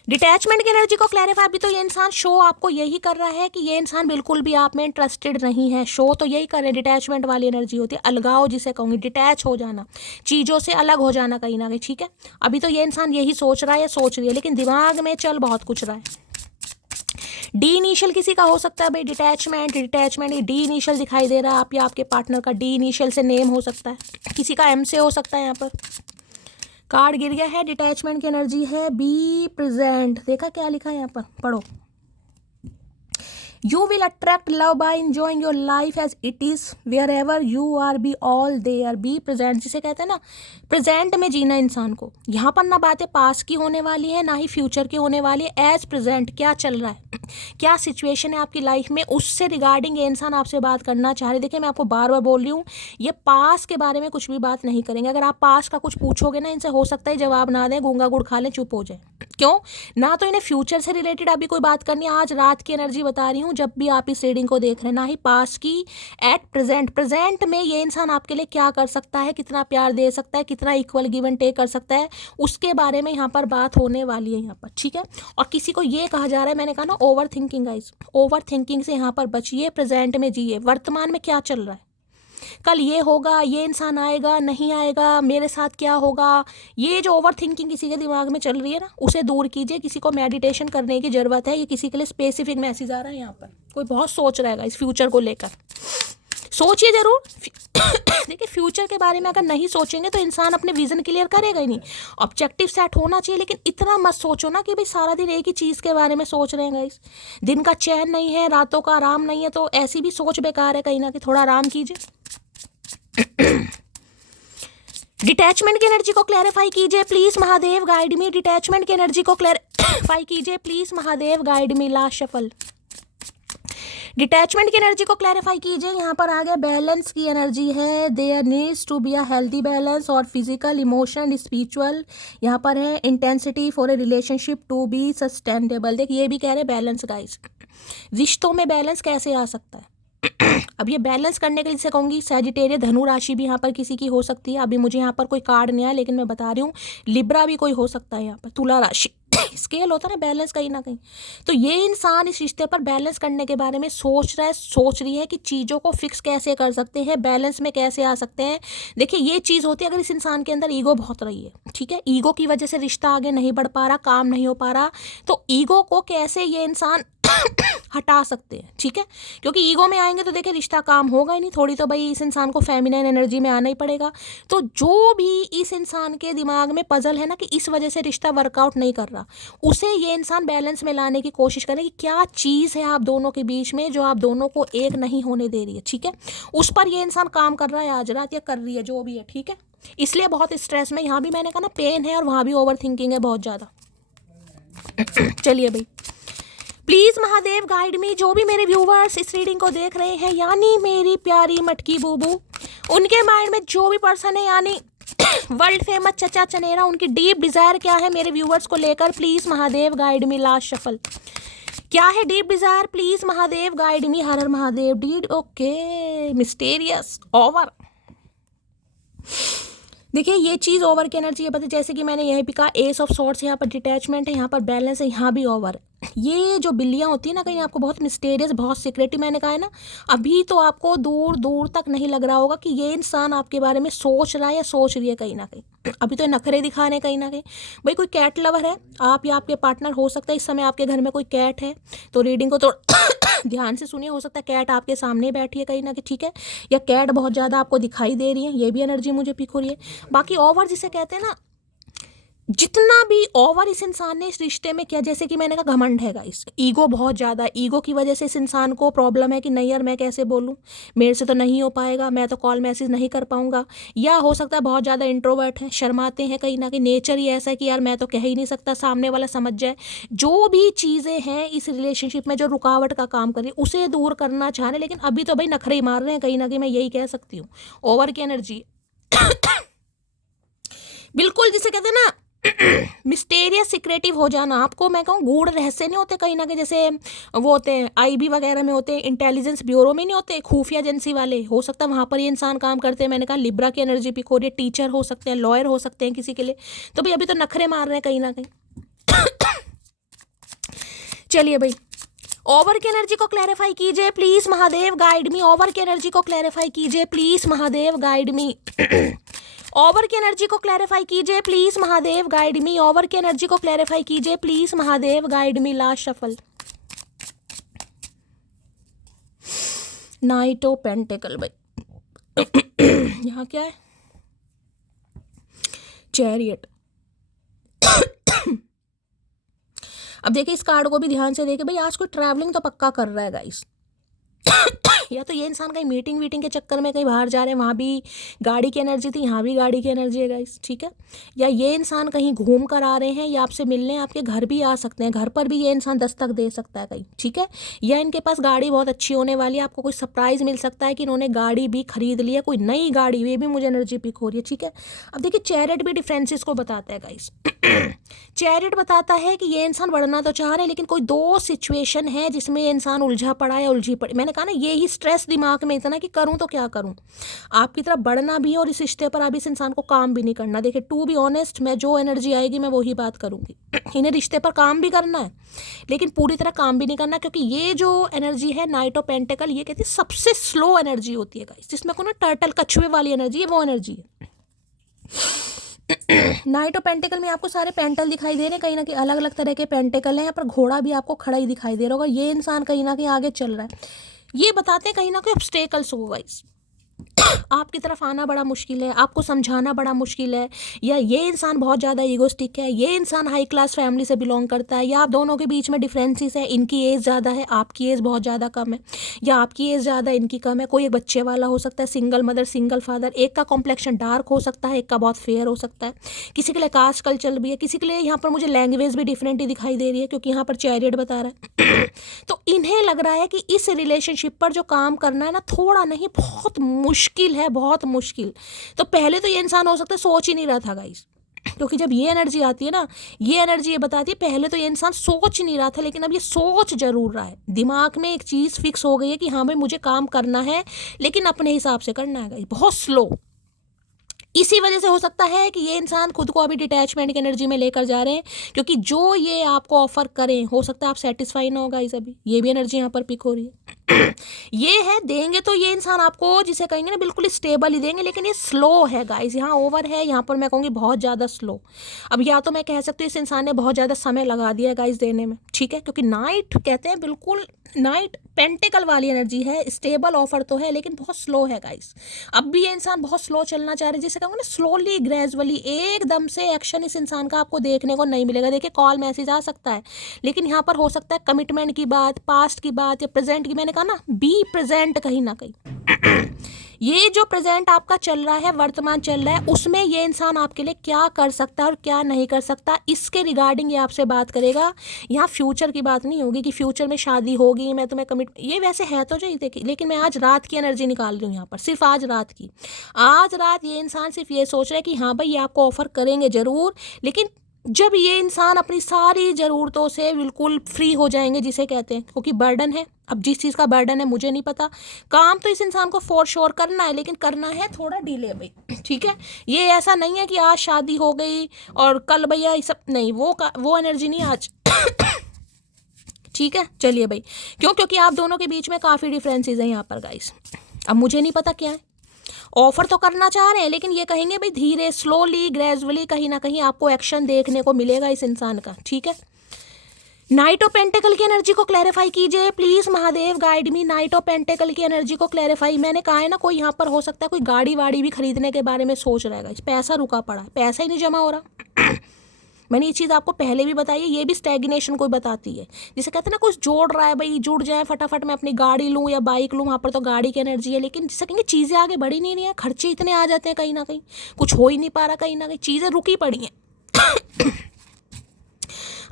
डिटैचमेंट की एनर्जी को क्लैरिफाई, भी तो ये इंसान शो आपको यही कर रहा है कि ये इंसान बिल्कुल भी आप में इंटरेस्टेड नहीं है, शो तो यही कर रहे हैं। डिटैचमेंट वाली एनर्जी होती है अलगाव, जिसे कहूँगी डिटैच हो जाना, चीज़ों से अलग हो जाना कहीं ना कहीं, ठीक है। अभी तो ये इंसान यही सोच रहा है या सोच रही है, लेकिन दिमाग में चल बहुत कुछ रहा है। डी इनिशियल किसी का हो सकता है भाई, डिटैचमेंट ये डी इनिशियल दिखाई दे रहा है, आप या आपके पार्टनर का डी इनिशियल से नेम हो सकता है, किसी का एम से हो सकता है। यहाँ पर कार्ड गिर गया है, डिटैचमेंट की एनर्जी है, बी प्रेजेंट, देखा क्या लिखा है यहाँ पर, पढ़ो। You will attract love by enjoying your life as it is wherever you are, be all there, be present, जिसे कहते हैं ना प्रेजेंट में जीना इंसान को। यहाँ पर ना बातें पास की होने वाली है, ना ही फ्यूचर की होने वाली है, एज प्रेजेंट क्या चल रहा है, क्या सिचुएशन है आपकी लाइफ में, उससे रिगार्डिंग ये इंसान आपसे बात करना चाह रहे। देखिए मैं आपको बार बार बोल रही हूँ, ये पास के बारे में कुछ भी बात नहीं करेंगे। अगर आप पास का कुछ पूछोगे ना इनसे, हो सकता है जवाब ना दें, गूंगा गुड़ खा लें, चुप हो जाए। क्यों ना, तो इन्हें फ्यूचर से रिलेटेड अभी कोई बात करनी है, आज रात की एनर्जी बता रही हूँ जब भी आप इस रीडिंग को देख रहे हैं, ना ही पास की, एट प्रेजेंट में ये इंसान आपके लिए क्या कर सकता है, कितना प्यार दे सकता है, कितना इक्वल गिव एंड टेक कर सकता है, उसके बारे में यहाँ पर बात होने वाली है यहाँ पर, ठीक है। और किसी को ये कहा जा रहा है, मैंने कहा ना over thinking guys, over thinking से यहाँ पर बचिए, प्रेजेंट में जिए, वर्तमान में क्या चल रहा है, कल ये होगा, ये इंसान आएगा नहीं आएगा, मेरे साथ क्या होगा, ये जो ओवर थिंकिंग किसी के दिमाग में चल रही है ना, उसे दूर कीजिए। किसी को मेडिटेशन करने की ज़रूरत है, ये किसी के लिए स्पेसिफिक मैसेज आ रहा है यहाँ पर, कोई बहुत सोच रहेगा इस फ्यूचर को लेकर, सोचिए ज़रूर। देखिए फ्यूचर के बारे में अगर नहीं सोचेंगे तो इंसान अपने विजन क्लियर करेगा ही नहीं, ऑब्जेक्टिव सेट होना चाहिए, लेकिन इतना मत सोचो ना कि भाई सारा दिन एक ही चीज़ के बारे में सोच रहे हैं गाइस, दिन का चैन नहीं है, रातों का आराम नहीं है, तो ऐसी भी सोच बेकार है कहीं ना कहीं, थोड़ा आराम कीजिए। डिटैचमेंट की एनर्जी को क्लैरिफाई कीजिए please Mahadev, guide me. Detachment की एनर्जी को क्लैरिफाई कीजिए please Mahadev, guide me. Last shuffle, detachment की एनर्जी को क्लैरिफाई कीजिए। यहाँ पर आ गया बैलेंस की एनर्जी है, there needs to be a healthy balance और फिजिकल, इमोशनल, स्पिरिचुअल। यहाँ पर है intensity for a relationship to be sustainable. देखिए ये भी कह रहे हैं बैलेंस गाइस, रिश्तों में बैलेंस कैसे आ सकता है। अब ये बैलेंस करने के लिए जिसे कहूँगी सैजिटेरियस, धनु राशि भी यहाँ पर किसी की हो सकती है, अभी मुझे यहाँ पर कोई कार्ड नहीं आया लेकिन मैं बता रही हूँ, लिब्रा भी कोई हो सकता है यहाँ पर, तुला राशि, स्केल होता है ना बैलेंस कहीं ना कहीं। तो ये इंसान इस रिश्ते पर बैलेंस करने के बारे में सोच रहा है, सोच रही है कि चीज़ों को फिक्स कैसे कर सकते हैं, बैलेंस में कैसे आ सकते हैं। देखिए ये चीज़ होती है अगर इस इंसान के अंदर ईगो बहुत रही है, ठीक है, ईगो की वजह से रिश्ता आगे नहीं बढ़ पा रहा, काम नहीं हो पा रहा, तो ईगो को कैसे ये इंसान हटा सकते हैं, ठीक है, क्योंकि ईगो में आएंगे तो देखिए रिश्ता काम होगा ही नहीं, थोड़ी तो भाई इस इंसान को फेमिनाइन एनर्जी में आना ही पड़ेगा। तो जो भी इस इंसान के दिमाग में पजल है ना कि इस वजह से रिश्ता वर्कआउट नहीं कर रहा, उसे ये इंसान बैलेंस में लाने की कोशिश करें कि क्या चीज़ है आप दोनों के बीच में जो आप दोनों को एक नहीं होने दे रही है, ठीक है, उस पर ये इंसान काम कर रहा है आज रात या कर रही है, जो भी है, ठीक है। इसलिए बहुत स्ट्रेस में, यहाँ भी मैंने कहा ना पेन है और वहाँ भी ओवर थिंकिंग है बहुत ज़्यादा। चलिए भाई प्लीज़ महादेव गाइड मी, जो भी मेरे व्यूवर्स इस रीडिंग को देख रहे हैं, यानी मेरी प्यारी मटकी बूबू, उनके माइंड में जो भी पर्सन है यानी वर्ल्ड फेमस चचा चनेरा, उनकी डीप डिज़ायर क्या है मेरे व्यूवर्स को लेकर, please Mahadev guide me. Last shuffle, क्या है deep desire, please Mahadev guide me. हर हर Mahadev. Deed okay, mysterious, over. देखिए ये चीज़ ओवर की एनर्जी है, पता जैसे कि मैंने यही भी कहा, एस ऑफ सॉर्ड्स, यहाँ पर डिटैचमेंट है, यहाँ पर बैलेंस है, यहाँ भी ओवर है। ये जो बिल्लियाँ होती है ना, कहीं आपको बहुत मिस्टेरियस, बहुत सीक्रेटिव, मैंने कहा है ना, अभी तो आपको दूर दूर तक नहीं लग रहा होगा कि ये इंसान आपके बारे में सोच रहा है या सोच रही है कहीं ना कहीं। अभी तो ये नखरे दिखा रहे हैं कहीं ना कहीं। भाई कोई कैट लवर है आप या आपके पार्टनर, हो सकता है इस समय आपके घर में कोई कैट है, तो रीडिंग को तो ध्यान से सुनिए, हो सकता है कैट आपके सामने बैठी है कहीं ना कहीं, ठीक है, या कैट बहुत ज़्यादा आपको दिखाई दे रही है, ये भी एनर्जी मुझे पिक हो रही है। बाकी ओवर जिसे कहते हैं ना, जितना भी ओवर इस इंसान ने इस रिश्ते में किया, जैसे कि मैंने कहा घमंड है गाइस, ईगो बहुत ज़्यादा, ईगो की वजह से इस इंसान को प्रॉब्लम है कि नहीं यार मैं कैसे बोलूँ, मेरे से तो नहीं हो पाएगा, मैं तो कॉल मैसेज नहीं कर पाऊंगा, या हो सकता है बहुत ज़्यादा इंट्रोवर्ट हैं, शर्माते हैं कहीं ना कहीं, नेचर ही ऐसा है कि यार मैं तो कह ही नहीं सकता, सामने वाला समझ जाए। जो भी चीज़ें हैं इस रिलेशनशिप में जो रुकावट का काम कर रही है उसे दूर करना चाह रहे हैं, लेकिन अभी तो भाई नखरे ही मार रहे हैं कहीं ना कहीं, मैं यही कह सकती हूँ। ओवर की एनर्जी बिल्कुल जिसे कहते हैं ना मिस्टेरियस सिक्रेटिव हो जाना, आपको मैं कहूँ गूढ़ रहस्य नहीं होते कहीं ना कहीं, जैसे वो होते हैं आईबी वगैरह में होते हैं, इंटेलिजेंस ब्यूरो में नहीं होते खुफिया एजेंसी वाले, हो सकता है वहाँ पर ये इंसान काम करते हैं। मैंने कहा लिब्रा की एनर्जी पिक हो रही है, टीचर हो सकते हैं, लॉयर हो सकते हैं किसी के लिए, तो भाई अभी तो नखरे मार रहे हैं कहीं ना कहीं। चलिए भाई, ओवर की एनर्जी को क्लैरिफाई कीजिए please Mahadev, guide me. Over की एनर्जी को क्लैरिफाई कीजिए please Mahadev, guide me. Over की एनर्जी को क्लैरिफाई कीजिए please Mahadev, guide me. Over की एनर्जी को क्लैरिफाई कीजिए please Mahadev, guide me. Last shuffle, night of pentacle भाई। यहाँ क्या है, चैरियट। अब देखिए इस कार्ड को भी ध्यान से देखिए भाई, आज कोई ट्रैवलिंग तो पक्का कर रहा है गाइस। या तो ये इंसान कहीं मीटिंग वीटिंग के चक्कर में कहीं बाहर जा रहे हैं, वहाँ भी गाड़ी की एनर्जी थी, यहाँ भी गाड़ी की एनर्जी है गाइस, ठीक है। या ये इंसान कहीं घूम कर आ रहे हैं, या आपसे मिलने आपके घर भी आ सकते हैं, घर पर भी ये इंसान दस्तक दे सकता है कहीं, ठीक है। या इनके पास गाड़ी बहुत अच्छी होने वाली है, आपको कोई सरप्राइज मिल सकता है कि इन्होंने गाड़ी भी खरीद ली है, कोई नई गाड़ी, ये भी मुझे एनर्जी पिक हो रही है, ठीक है। अब देखिए चैरियट भी डिफरेंसेस को बताता है गाइस। चैरियट बताता है कि ये इंसान बढ़ना तो चाह रहे हैं, लेकिन कोई दो सिचुएशन है जिसमें ये इंसान उलझा पड़ा है, उलझी पड़ी। मैंने कहा ना ये ही स्ट्रेस दिमाग में इतना कि करूं तो क्या करूं, आपकी तरफ बढ़ना भी है और इस रिश्ते पर अब इस इंसान को काम भी नहीं करना। देखिए टू बी ऑनेस्ट, मैं जो एनर्जी आएगी मैं वही बात करूंगी। इन्हें रिश्ते पर काम भी करना है, लेकिन पूरी तरह काम भी नहीं करना, क्योंकि ये जो एनर्जी है नाइट ऑफ पेंटिकल, ये कहती है सबसे स्लो एनर्जी होती है गाइस, जिसमें को ना टर्टल कछुए वाली एनर्जी है, वो एनर्जी है। नाइट ऑफ पेंटिकल में आपको सारे पेंटल दिखाई दे रहे हैं, कहीं ना कहीं अलग अलग तरह के पेंटिकल हैं, यहाँ पर घोड़ा भी आपको खड़ा ही दिखाई दे रहा होगा। ये इंसान कहीं ना कहीं आगे चल रहा है, ये बताते हैं कहीं ना कहीं ऑब्स्टेकल्स हो गाइस, आपकी तरफ आना बड़ा मुश्किल है, आपको समझाना बड़ा मुश्किल है, या ये इंसान बहुत ज़्यादा ईगोस्टिक है, ये इंसान हाई क्लास फैमिली से बिलोंग करता है, या आप दोनों के बीच में डिफरेंसेस है, इनकी एज ज़्यादा है, आपकी एज बहुत ज़्यादा कम है, या आपकी एज ज़्यादा इनकी कम है, कोई एक बच्चे वाला हो सकता है, सिंगल मदर सिंगल फादर, एक का कॉम्प्लेक्शन डार्क हो सकता है, एक का बहुत फेयर हो सकता है, किसी के लिए कास्ट कल्चर भी है, किसी के लिए यहाँ पर मुझे लैंग्वेज भी डिफरेंट ही दिखाई दे रही है, क्योंकि यहाँ पर चैरियट बता रहा है। तो इन्हें लग रहा है कि इस रिलेशनशिप पर जो काम करना है ना, थोड़ा नहीं बहुत मुश्किल है, बहुत मुश्किल। तो पहले तो ये इंसान हो सकता है सोच ही नहीं रहा था गाइस, क्योंकि जब ये एनर्जी आती है ना, ये एनर्जी ये बताती है पहले तो ये इंसान सोच नहीं रहा था, लेकिन अब ये सोच जरूर रहा है, दिमाग में एक चीज़ फिक्स हो गई है कि हाँ भाई मुझे काम करना है, लेकिन अपने हिसाब से करना है गाइस, बहुत स्लो। इसी वजह से हो सकता है कि ये इंसान खुद को अभी डिटैचमेंट की एनर्जी में लेकर जा रहे हैं, क्योंकि जो ये आपको ऑफर करें हो सकता है आप सेटिस्फाई ना होगा इस अभी, ये भी एनर्जी यहाँ पर पिक हो रही है। ये है देंगे तो ये इंसान आपको जिसे कहेंगे ना बिल्कुल स्टेबल ही देंगे, लेकिन ये स्लो है गाइस, यहाँ ओवर है, यहाँ पर मैं कहूँगी बहुत ज़्यादा स्लो। अब या तो मैं कह सकती हूँ इस इंसान ने बहुत ज़्यादा समय लगा दिया है गाइस देने में, ठीक है, क्योंकि नाइट कहते हैं बिल्कुल नाइट पेंटिकल वाली एनर्जी है, स्टेबल ऑफर तो है लेकिन बहुत स्लो है गाइस। अब भी ये इंसान बहुत स्लो चलना चाह रहे हैं, जिसे कहूँगा ना स्लोली ग्रेजुअली, एकदम से एक्शन इस इंसान का आपको देखने को नहीं मिलेगा। देखिए कॉल मैसेज आ सकता है, लेकिन यहाँ पर हो सकता है कमिटमेंट की बात, पास्ट की बात या प्रेजेंट की, मैंने कहा ना बी प्रेजेंट कहीं ना कहीं। ये जो प्रेजेंट आपका चल रहा है, वर्तमान चल रहा है, उसमें ये इंसान आपके लिए क्या कर सकता है और क्या नहीं कर सकता, इसके रिगार्डिंग ये आपसे बात करेगा। यहाँ फ्यूचर की बात नहीं होगी कि फ्यूचर में शादी होगी, मैं तुम्हें कमिट, ये वैसे है तो जो देखिए, लेकिन मैं आज रात की एनर्जी निकाल रही हूँ यहाँ पर, सिर्फ आज रात की। आज रात ये इंसान सिर्फ ये सोच रहा है कि हाँ भाई ये आपको ऑफर करेंगे ज़रूर, लेकिन जब ये इंसान अपनी सारी ज़रूरतों से बिल्कुल फ्री हो जाएंगे जिसे कहते हैं, क्योंकि बर्डन है, अब जिस चीज़ का बर्डन है मुझे नहीं पता, काम तो इस इंसान को फॉर श्योर करना है, लेकिन करना है थोड़ा डिले भाई, ठीक है। ये ऐसा नहीं है कि आज शादी हो गई और कल भैया सब नहीं, वो एनर्जी नहीं आज। ठीक है, चलिए भाई, क्यों? क्योंकि आप दोनों के बीच में काफ़ी डिफरेंसेस हैं यहाँ पर गाइस। अब मुझे नहीं पता क्या है, ऑफर तो करना चाह रहे हैं लेकिन ये कहेंगे भाई धीरे, स्लोली, ग्रेजुअली कहीं ना कहीं आपको एक्शन देखने को मिलेगा इस इंसान का। ठीक है, नाइट ऑफ पेंटिकल की एनर्जी को क्लैरिफाई कीजिए please Mahadev, guide me. Knight of pentacle की एनर्जी को क्लैरिफाई, मैंने कहा है ना, कोई यहाँ पर हो सकता है कोई गाड़ी वाड़ी भी खरीदने के बारे में सोच रहेगा, पैसा रुका पड़ा है, पैसा ही नहीं जमा हो रहा। मैंने ये चीज़ आपको पहले भी बताई है, ये भी स्टैग्नेशन को बताती है। जिसे कहते हैं ना कुछ जोड़ रहा है, भाई जुड़ जाए फटाफट, मैं अपनी गाड़ी लूँ या बाइक लूँ, वहाँ पर तो गाड़ी की एनर्जी है, लेकिन जिसे कहेंगे चीज़ें आगे बढ़ी नहीं रही हैं, खर्चे इतने आ जाते हैं कहीं ना कहीं, कुछ हो ही नहीं पा रहा, कहीं ना कहीं चीज़ें रुकी पड़ी हैं।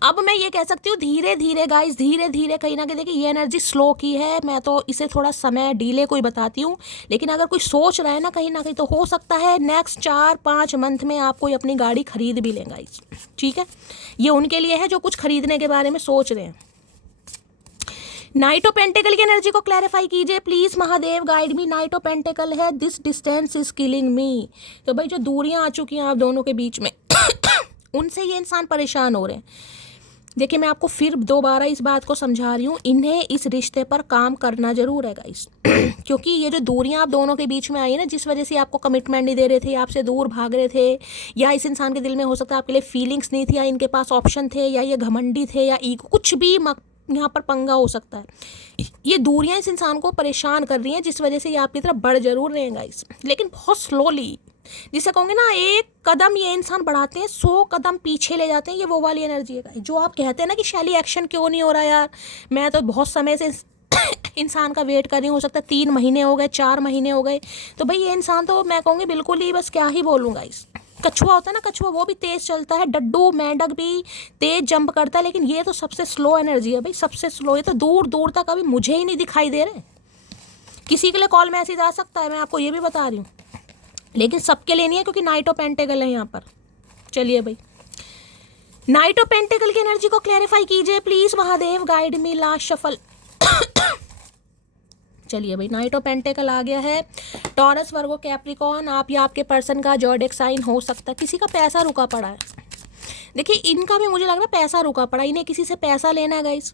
अब मैं ये कह सकती हूँ धीरे धीरे गाइस, धीरे धीरे कहीं ना कहीं, देखिए ये एनर्जी स्लो की है, मैं तो इसे थोड़ा समय डीले कोई बताती हूँ, लेकिन अगर कोई सोच रहा है ना कहीं ना कहीं, तो हो सकता है नेक्स्ट 4-5 मंथ में आप कोई अपनी गाड़ी खरीद भी लें गाइस। ठीक है, ये उनके लिए है जो कुछ खरीदने के बारे में सोच रहे हैं। नाइट ऑफ पेंटिकल की एनर्जी को क्लैरिफाई कीजिए please Mahadev, guide me. Knight of pentacle है this distance is killing me, तो भाई जो दूरियां आ चुकी हैं आप दोनों के बीच में उनसे ये इंसान परेशान हो रहे हैं। देखिए मैं आपको फिर दोबारा इस बात को समझा रही हूँ, इन्हें इस रिश्ते पर काम करना जरूर है गाइस। क्योंकि ये जो दूरियां आप दोनों के बीच में आई ना, जिस वजह से आपको कमिटमेंट नहीं दे रहे थे, आपसे दूर भाग रहे थे, या इस इंसान के दिल में हो सकता है आपके लिए फीलिंग्स नहीं थी, या इनके पास ऑप्शन थे, या ये घमंडी थे, या ईगो, कुछ भी यहाँ पर पंगा हो सकता है। ये दूरियां इस इंसान को परेशान कर रही हैं, जिस वजह से ये आपकी तरफ बढ़ जरूर रहे हैं गाइस, लेकिन बहुत स्लोली। जिसे कहोगे ना एक कदम ये इंसान बढ़ाते हैं, 100 कदम पीछे ले जाते हैं, ये वो वाली एनर्जी है जो आप कहते हैं ना कि शैली एक्शन क्यों नहीं हो रहा यार, मैं तो बहुत समय से इंसान का वेट कर रही हूँ, हो सकता है 3 महीने हो गए, 4 महीने हो गए, तो भाई ये इंसान तो मैं कहूँगी बिल्कुल ही, बस क्या ही बोलूँगा। इस कछुआ होता है ना, कछुआ वो भी तेज चलता है, डड्डू मेंढक भी तेज जंप करता है, लेकिन ये तो सबसे स्लो एनर्जी है भाई, सबसे स्लो। ये तो दूर दूर तक अभी मुझे ही नहीं दिखाई दे रहे। किसी के लिए कॉल मैसेज आ सकता है, मैं आपको ये भी बता रही हूँ, लेकिन सबके लिए नहीं है, क्योंकि नाइट ऑफ पेंटिकल है यहाँ पर। चलिए भाई, नाइट ऑफ पेंटिकल की एनर्जी को क्लैरिफाई कीजिए please Mahadev, guide me. Last shuffle. चलिए भाई, नाइट ऑफ पेंटिकल आ गया है। टॉरस, वर्गो, कैप्रिकॉर्न, आप या आपके पर्सन का ज़ोडिएक साइन हो सकता है। किसी का पैसा रुका पड़ा है, देखिए इनका भी मुझे लग रहा है पैसा रुका पड़ा, इन्हें किसी से पैसा लेना है गाइस,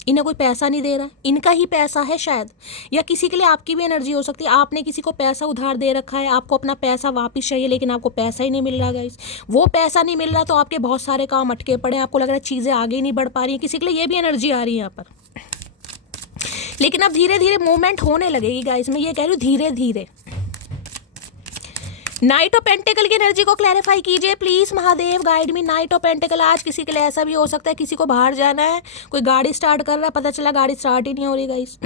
इन्हें कोई पैसा नहीं दे रहा है, इनका ही पैसा है शायद, या किसी के लिए आपकी भी एनर्जी हो सकती है, आपने किसी को पैसा उधार दे रखा है, आपको अपना पैसा वापस चाहिए, लेकिन आपको पैसा ही नहीं मिल रहा गाइस। वो पैसा नहीं मिल रहा तो आपके बहुत सारे काम अटके पड़े हैं, आपको लग रहा है चीज़ें आगे नहीं बढ़ पा रही हैं, किसी के लिए ये भी एनर्जी आ रही है यहाँ पर। लेकिन अब धीरे धीरे मूवमेंट होने लगेगी गाइस, मैं ये कह रही हूँ धीरे धीरे। नाइट ऑफ पेंटिकल की एनर्जी को क्लैरिफाई कीजिए please Mahadev, guide me. Knight of pentacle, आज किसी के लिए ऐसा भी हो सकता है, किसी को बाहर जाना है, कोई गाड़ी स्टार्ट कर रहा है, पता चला गाड़ी स्टार्ट ही नहीं हो रही गाइस।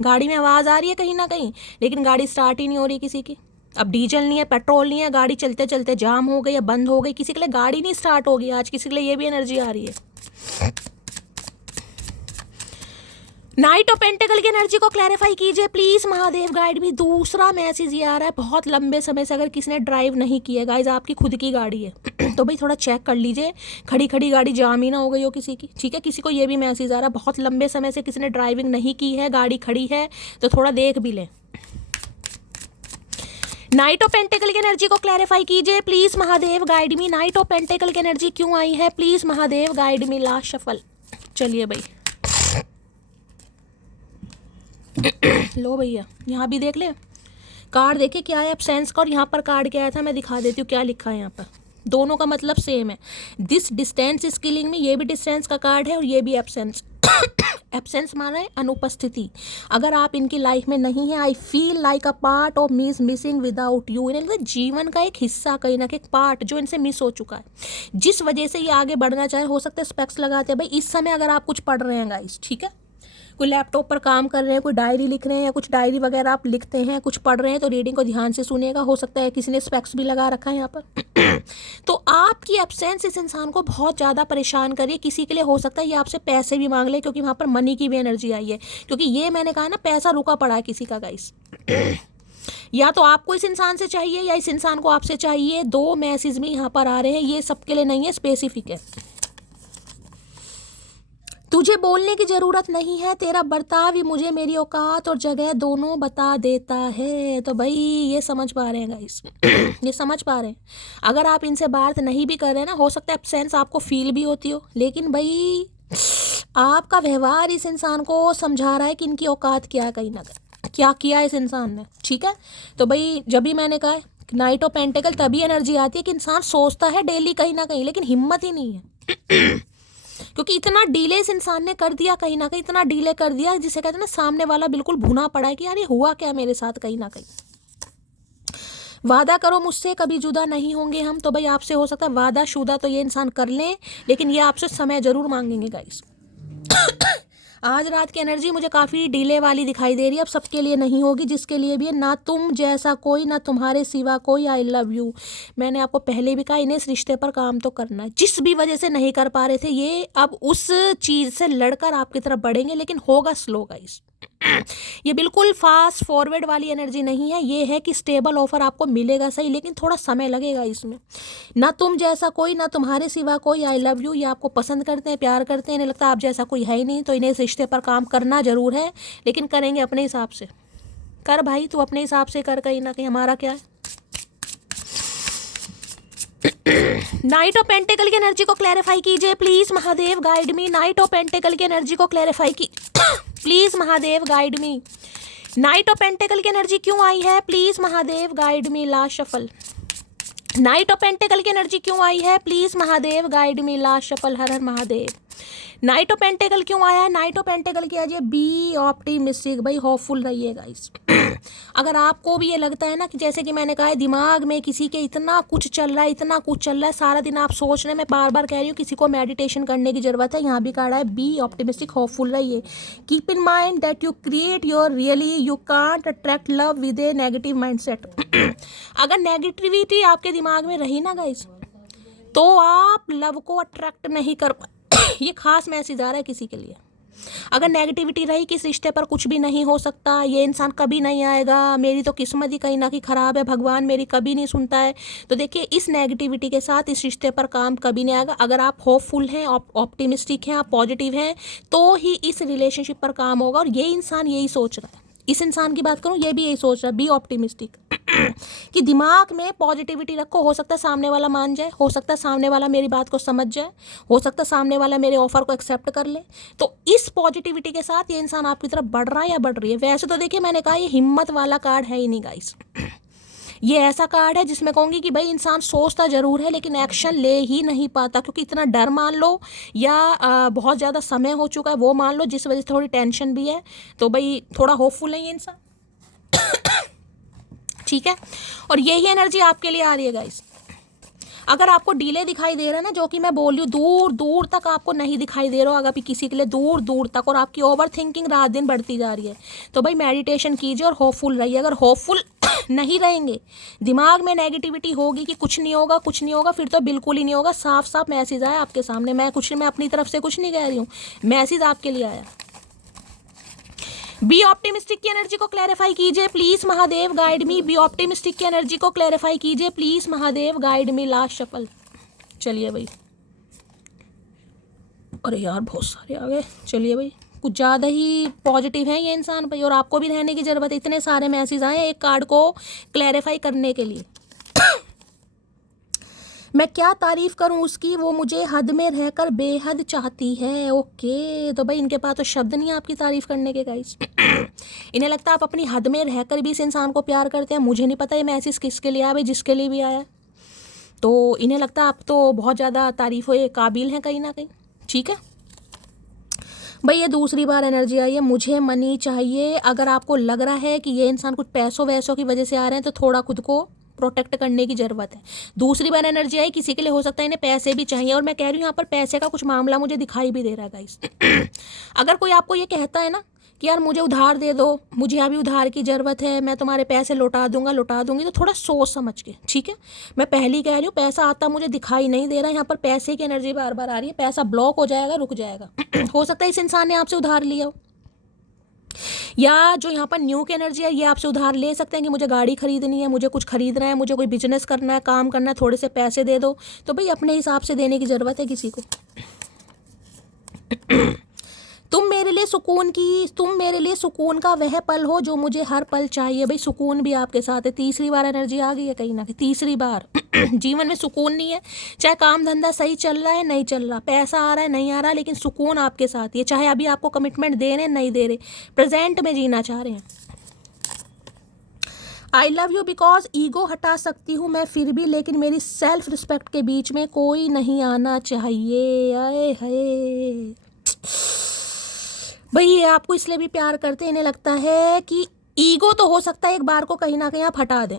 गाड़ी में आवाज़ आ रही है कहीं ना कहीं, लेकिन गाड़ी स्टार्ट ही नहीं हो रही किसी की। अब डीजल नहीं है, पेट्रोल नहीं है, गाड़ी चलते चलते जाम हो गई या बंद हो गई, किसी के लिए गाड़ी नहीं स्टार्ट होगी आज, किसी के लिए ये भी एनर्जी आ रही है। नाइट ऑफ पेंटिकल की एनर्जी को क्लैरिफाई कीजिए प्लीज महादेव, गाइड भी। दूसरा मैसेज ये आ रहा है, बहुत लंबे समय से अगर किसी ने ड्राइव नहीं किया गाइज, आपकी खुद की गाड़ी है तो भाई थोड़ा चेक कर लीजिए, खड़ी खड़ी गाड़ी जाम ही ना हो गई हो किसी की। ठीक है, किसी को ये भी मैसेज आ रहा है, बहुत लंबे समय से किसी ने ड्राइविंग नहीं की है, गाड़ी खड़ी है, तो थोड़ा देख भी लें। नाइट ऑफ पेंटिकल की एनर्जी को क्लैरिफाई कीजिए please Mahadev, guide me. Knight of pentacle की एनर्जी क्यों आई है please Mahadev, guide me. Last shuffle. चलिए भाई, लो भैया यहाँ भी देख ले, कार्ड देखे क्या है एब्सेंस का, और यहाँ पर कार्ड क्या आया था मैं दिखा देती हूँ क्या लिखा है यहाँ पर। दोनों का मतलब सेम है, दिस डिस्टेंस इज किलिंग में, ये भी डिस्टेंस का कार्ड है और ये भी एब्सेंस। एब्सेंस माना है अनुपस्थिति, अगर आप इनकी लाइफ में नहीं है, I feel like a part of me is missing without you, इन्हें जीवन का एक हिस्सा, कहीं ना कहीं पार्ट जो इनसे मिस हो चुका है, जिस वजह से ये आगे बढ़ना चाहे। हो सकता है स्पेक्स लगाते हैं भाई इस समय, अगर आप कुछ पढ़ रहे हैं गाइस, ठीक है, कोई लैपटॉप पर काम कर रहे हैं, कोई डायरी लिख रहे हैं, या कुछ डायरी वगैरह आप लिखते हैं, कुछ पढ़ रहे हैं, तो रीडिंग को ध्यान से सुनिएगा। हो सकता है किसी ने स्पेक्स भी लगा रखा है यहाँ पर। तो आपकी एब्सेंस इस इंसान को बहुत ज़्यादा परेशान करिए। किसी के लिए हो सकता है ये आपसे पैसे भी मांग ले, क्योंकि वहाँ पर मनी की भी एनर्जी आई है, क्योंकि ये मैंने कहा ना पैसा रुका पड़ा है किसी का गाइस। या तो आपको इस इंसान से चाहिए या इस इंसान को आपसे चाहिए, 2 मैसेज में यहाँ पर आ रहे हैं, ये सबके लिए नहीं है, स्पेसिफिक है। तुझे बोलने की ज़रूरत नहीं है, तेरा बर्ताव ही मुझे मेरी औकात और जगह दोनों बता देता है। तो भाई ये समझ पा रहे हैं गाइस, ये समझ पा रहे हैं। अगर आप इनसे बात नहीं भी कर रहे हैं ना, हो सकता है एब्सेंस आपको फील भी होती हो, लेकिन भाई आपका व्यवहार इस इंसान को समझा रहा है कि इनकी औकात क्या है, कहीं ना कहीं क्या किया इस इंसान ने, ठीक है। तो भाई जब भी मैंने कहा नाइट ऑफ पेंटिकल तभी एनर्जी आती है कि इंसान सोचता है डेली कहीं ना कहीं, लेकिन हिम्मत ही नहीं है। क्योंकि इतना डीले इस इंसान ने कर दिया, कहीं ना कहीं इतना डीले कर दिया जिसे कहते हैं ना, सामने वाला बिल्कुल भुना पड़ा है कि यार ये हुआ क्या मेरे साथ। कहीं ना कहीं वादा करो मुझसे कभी जुदा नहीं होंगे हम, तो भाई आपसे हो सकता है वादा शुदा तो ये इंसान कर लें, लेकिन ये आपसे समय जरूर मांगेंगे गाइस। आज रात की एनर्जी मुझे काफ़ी डीले वाली दिखाई दे रही है। अब सबके लिए नहीं होगी, जिसके लिए भी है, ना तुम जैसा कोई, ना तुम्हारे सिवा कोई, आई लव यू। मैंने आपको पहले भी कहा इन्हें इस रिश्ते पर काम तो करना है। जिस भी वजह से नहीं कर पा रहे थे ये, अब उस चीज़ से लड़कर आपकी तरफ बढ़ेंगे, लेकिन होगा स्लो गाइस। ये बिल्कुल फास्ट फॉरवर्ड वाली एनर्जी नहीं है। ये है कि स्टेबल ऑफर आपको मिलेगा सही, लेकिन थोड़ा समय लगेगा इसमें। ना तुम जैसा कोई, ना तुम्हारे सिवा कोई, आई लव यू। ये आपको पसंद करते हैं, प्यार करते हैं, इन्हें लगता है आप जैसा कोई है ही नहीं, तो इन्हें इस रिश्ते पर काम करना जरूर है, लेकिन करेंगे अपने हिसाब से। कर भाई तू अपने हिसाब से कर, कहीं ना कहीं हमारा क्या है। नाइट ऑफ पेंटिकल की एनर्जी को क्लैरिफाई कीजिए please Mahadev, guide me. Knight of pentacle की एनर्जी को क्लैरिफाई की please Mahadev, guide me. Knight of pentacle की एनर्जी क्यों आई है, please Mahadev guide me. Last shuffle. Night of pentacle की एनर्जी क्यों आई है, please Mahadev guide me. Last shuffle. हर हर महादेव। नाइट ऑफ पेंटिकल क्यों आया है, नाइट ऑफ पेंटिकल की आज बी ऑप्टिमिस्टिक। भाई होपफुल रहिए गाइस। अगर आपको भी ये लगता है ना कि जैसे कि मैंने कहा है दिमाग में किसी के इतना कुछ चल रहा है, इतना कुछ चल रहा है, सारा दिन आप सोच रहे हैं, मैं बार बार कह रही हूँ किसी को मेडिटेशन करने की जरूरत है। यहाँ भी कहा है बी ऑप्टिमिस्टिक, होपफुल रहिए। Keep in mind that you create your really, you can't attract love with A negative mindset. अगर नेगेटिविटी आपके दिमाग में रही ना गाइस, तो आप लव को अट्रैक्ट नहीं कर ये खास मैसेज आ रहा है किसी के लिए। अगर नेगेटिविटी रही कि इस रिश्ते पर कुछ भी नहीं हो सकता, ये इंसान कभी नहीं आएगा, मेरी तो किस्मत ही कहीं ना कहीं ख़राब है, भगवान मेरी कभी नहीं सुनता है, तो देखिए इस नेगेटिविटी के साथ इस रिश्ते पर काम कभी नहीं आएगा। अगर आप होपफुल हैं, ऑप्टिमिस्टिक हैं, आप पॉजिटिव हैं, तो ही इस रिलेशनशिप पर काम होगा। और ये इंसान यही सोच रहा है, इस इंसान की बात करूँ, ये भी यही सोच रहा है, बी ऑप्टिमिस्टिक। कि दिमाग में पॉजिटिविटी रखो, हो सकता है सामने वाला मान जाए, हो सकता है सामने वाला मेरी बात को समझ जाए, हो सकता है सामने वाला मेरे ऑफर को एक्सेप्ट कर ले। तो इस पॉजिटिविटी के साथ ये इंसान आपकी तरफ बढ़ रहा है या बढ़ रही है। वैसे तो देखिए मैंने कहा ये हिम्मत वाला कार्ड है ही नहीं गाइस। ये ऐसा कार्ड है जिसमें कहूँगी कि भाई इंसान सोचता जरूर है, लेकिन एक्शन ले ही नहीं पाता, क्योंकि इतना डर मान लो, या बहुत ज़्यादा समय हो चुका है वो मान लो, जिस वजह से थोड़ी टेंशन भी है। तो भाई थोड़ा होपफुल है ये इंसान, ठीक है। और यही एनर्जी आपके लिए आ रही है गाइस। अगर आपको डीले दिखाई दे रहा है ना, जो कि मैं बोल रही हूँ, दूर दूर तक आपको नहीं दिखाई दे रहा होगा किसी के लिए, दूर दूर तक, और आपकी ओवर थिंकिंग रात दिन बढ़ती जा रही है, तो भाई मेडिटेशन कीजिए और होपफुल रहिए। अगर होपफुल नहीं रहेंगे, दिमाग में नेगेटिविटी होगी कि कुछ नहीं होगा, कुछ नहीं होगा, फिर तो बिल्कुल ही नहीं होगा। साफ साफ मैसेज आया आपके सामने, मैं अपनी तरफ से कुछ नहीं कह रही हूँ, मैसेज आपके लिए आया। बी ऑप्टिमिस्टिक की एनर्जी को क्लैरिफाई कीजिए please Mahadev, guide me. Be optimistic की एनर्जी को क्लैरिफाई कीजिए please Mahadev, guide me. Last shuffle. चलिए भाई, अरे यार बहुत सारे आ गए। चलिए भाई, कुछ ज़्यादा ही पॉजिटिव है ये इंसान भाई, और आपको भी रहने की ज़रूरत है। इतने सारे मैसेज आए एक कार्ड को क्लैरिफाई करने के लिए। मैं क्या तारीफ़ करूं उसकी, वो मुझे हद में रहकर बेहद चाहती है। ओके, तो भाई इनके पास तो शब्द नहीं है आपकी तारीफ़ करने के गाइस। इन्हें लगता है आप अपनी हद में रहकर भी इस इंसान को प्यार करते हैं। मुझे नहीं पता ये मैसेज किसके लिए आया भाई, जिसके लिए भी आया, तो इन्हें लगता है आप तो बहुत ज़्यादा तारीफ़ के काबिल हैं कहीं ना कहीं, ठीक है भाई। ये दूसरी बार एनर्जी आई है, मुझे मनी चाहिए। अगर आपको लग रहा है कि ये इंसान कुछ पैसों वैसों की वजह से आ रहे हैं, तो थोड़ा खुद को प्रोटेक्ट करने की ज़रूरत है। दूसरी बार एनर्जी आई, किसी के लिए हो सकता है इन्हें पैसे भी चाहिए, और मैं कह रही हूँ यहाँ पर पैसे का कुछ मामला मुझे दिखाई भी दे रहा है गाइस। अगर कोई आपको ये कहता है ना कि यार मुझे उधार दे दो, मुझे अभी उधार की ज़रूरत है, मैं तुम्हारे पैसे लौटा दूंगी, तो थोड़ा सोच समझ के, ठीक है। मैं पहली कह रही हूँ, पैसा आता मुझे दिखाई नहीं दे रहा, यहाँ पर पैसे की एनर्जी बार बार आ रही है। पैसा ब्लॉक हो जाएगा, रुक जाएगा। हो सकता है इस इंसान ने आपसे उधार लिया हो, या जो यहाँ पर न्यू की एनर्जी है, ये आपसे उधार ले सकते हैं कि मुझे गाड़ी खरीदनी है, मुझे कुछ खरीदना है, मुझे कोई बिजनेस करना है, काम करना है, थोड़े से पैसे दे दो। तो भाई अपने हिसाब से देने की ज़रूरत है किसी को। तुम मेरे लिए सुकून का वह पल हो जो मुझे हर पल चाहिए। भाई सुकून भी आपके साथ है। तीसरी बार एनर्जी आ गई है कहीं ना कहीं, तीसरी बार। जीवन में सुकून नहीं है, चाहे काम धंधा सही चल रहा है नहीं चल रहा, पैसा आ रहा है नहीं आ रहा, लेकिन सुकून आपके साथ ही है। चाहे अभी आपको कमिटमेंट दे रहे हैं नहीं दे रहे, प्रेजेंट में जीना चाह रहे हैं। आई लव यू बिकॉज ईगो हटा सकती हूँ मैं फिर भी, लेकिन मेरी सेल्फ रिस्पेक्ट के बीच में कोई नहीं आना चाहिए। आए हाय भाई, ये आपको इसलिए भी प्यार करते हैं, इन्हें लगता है कि ईगो तो हो सकता है एक बार को कहीं ना कहीं आप हटा दें,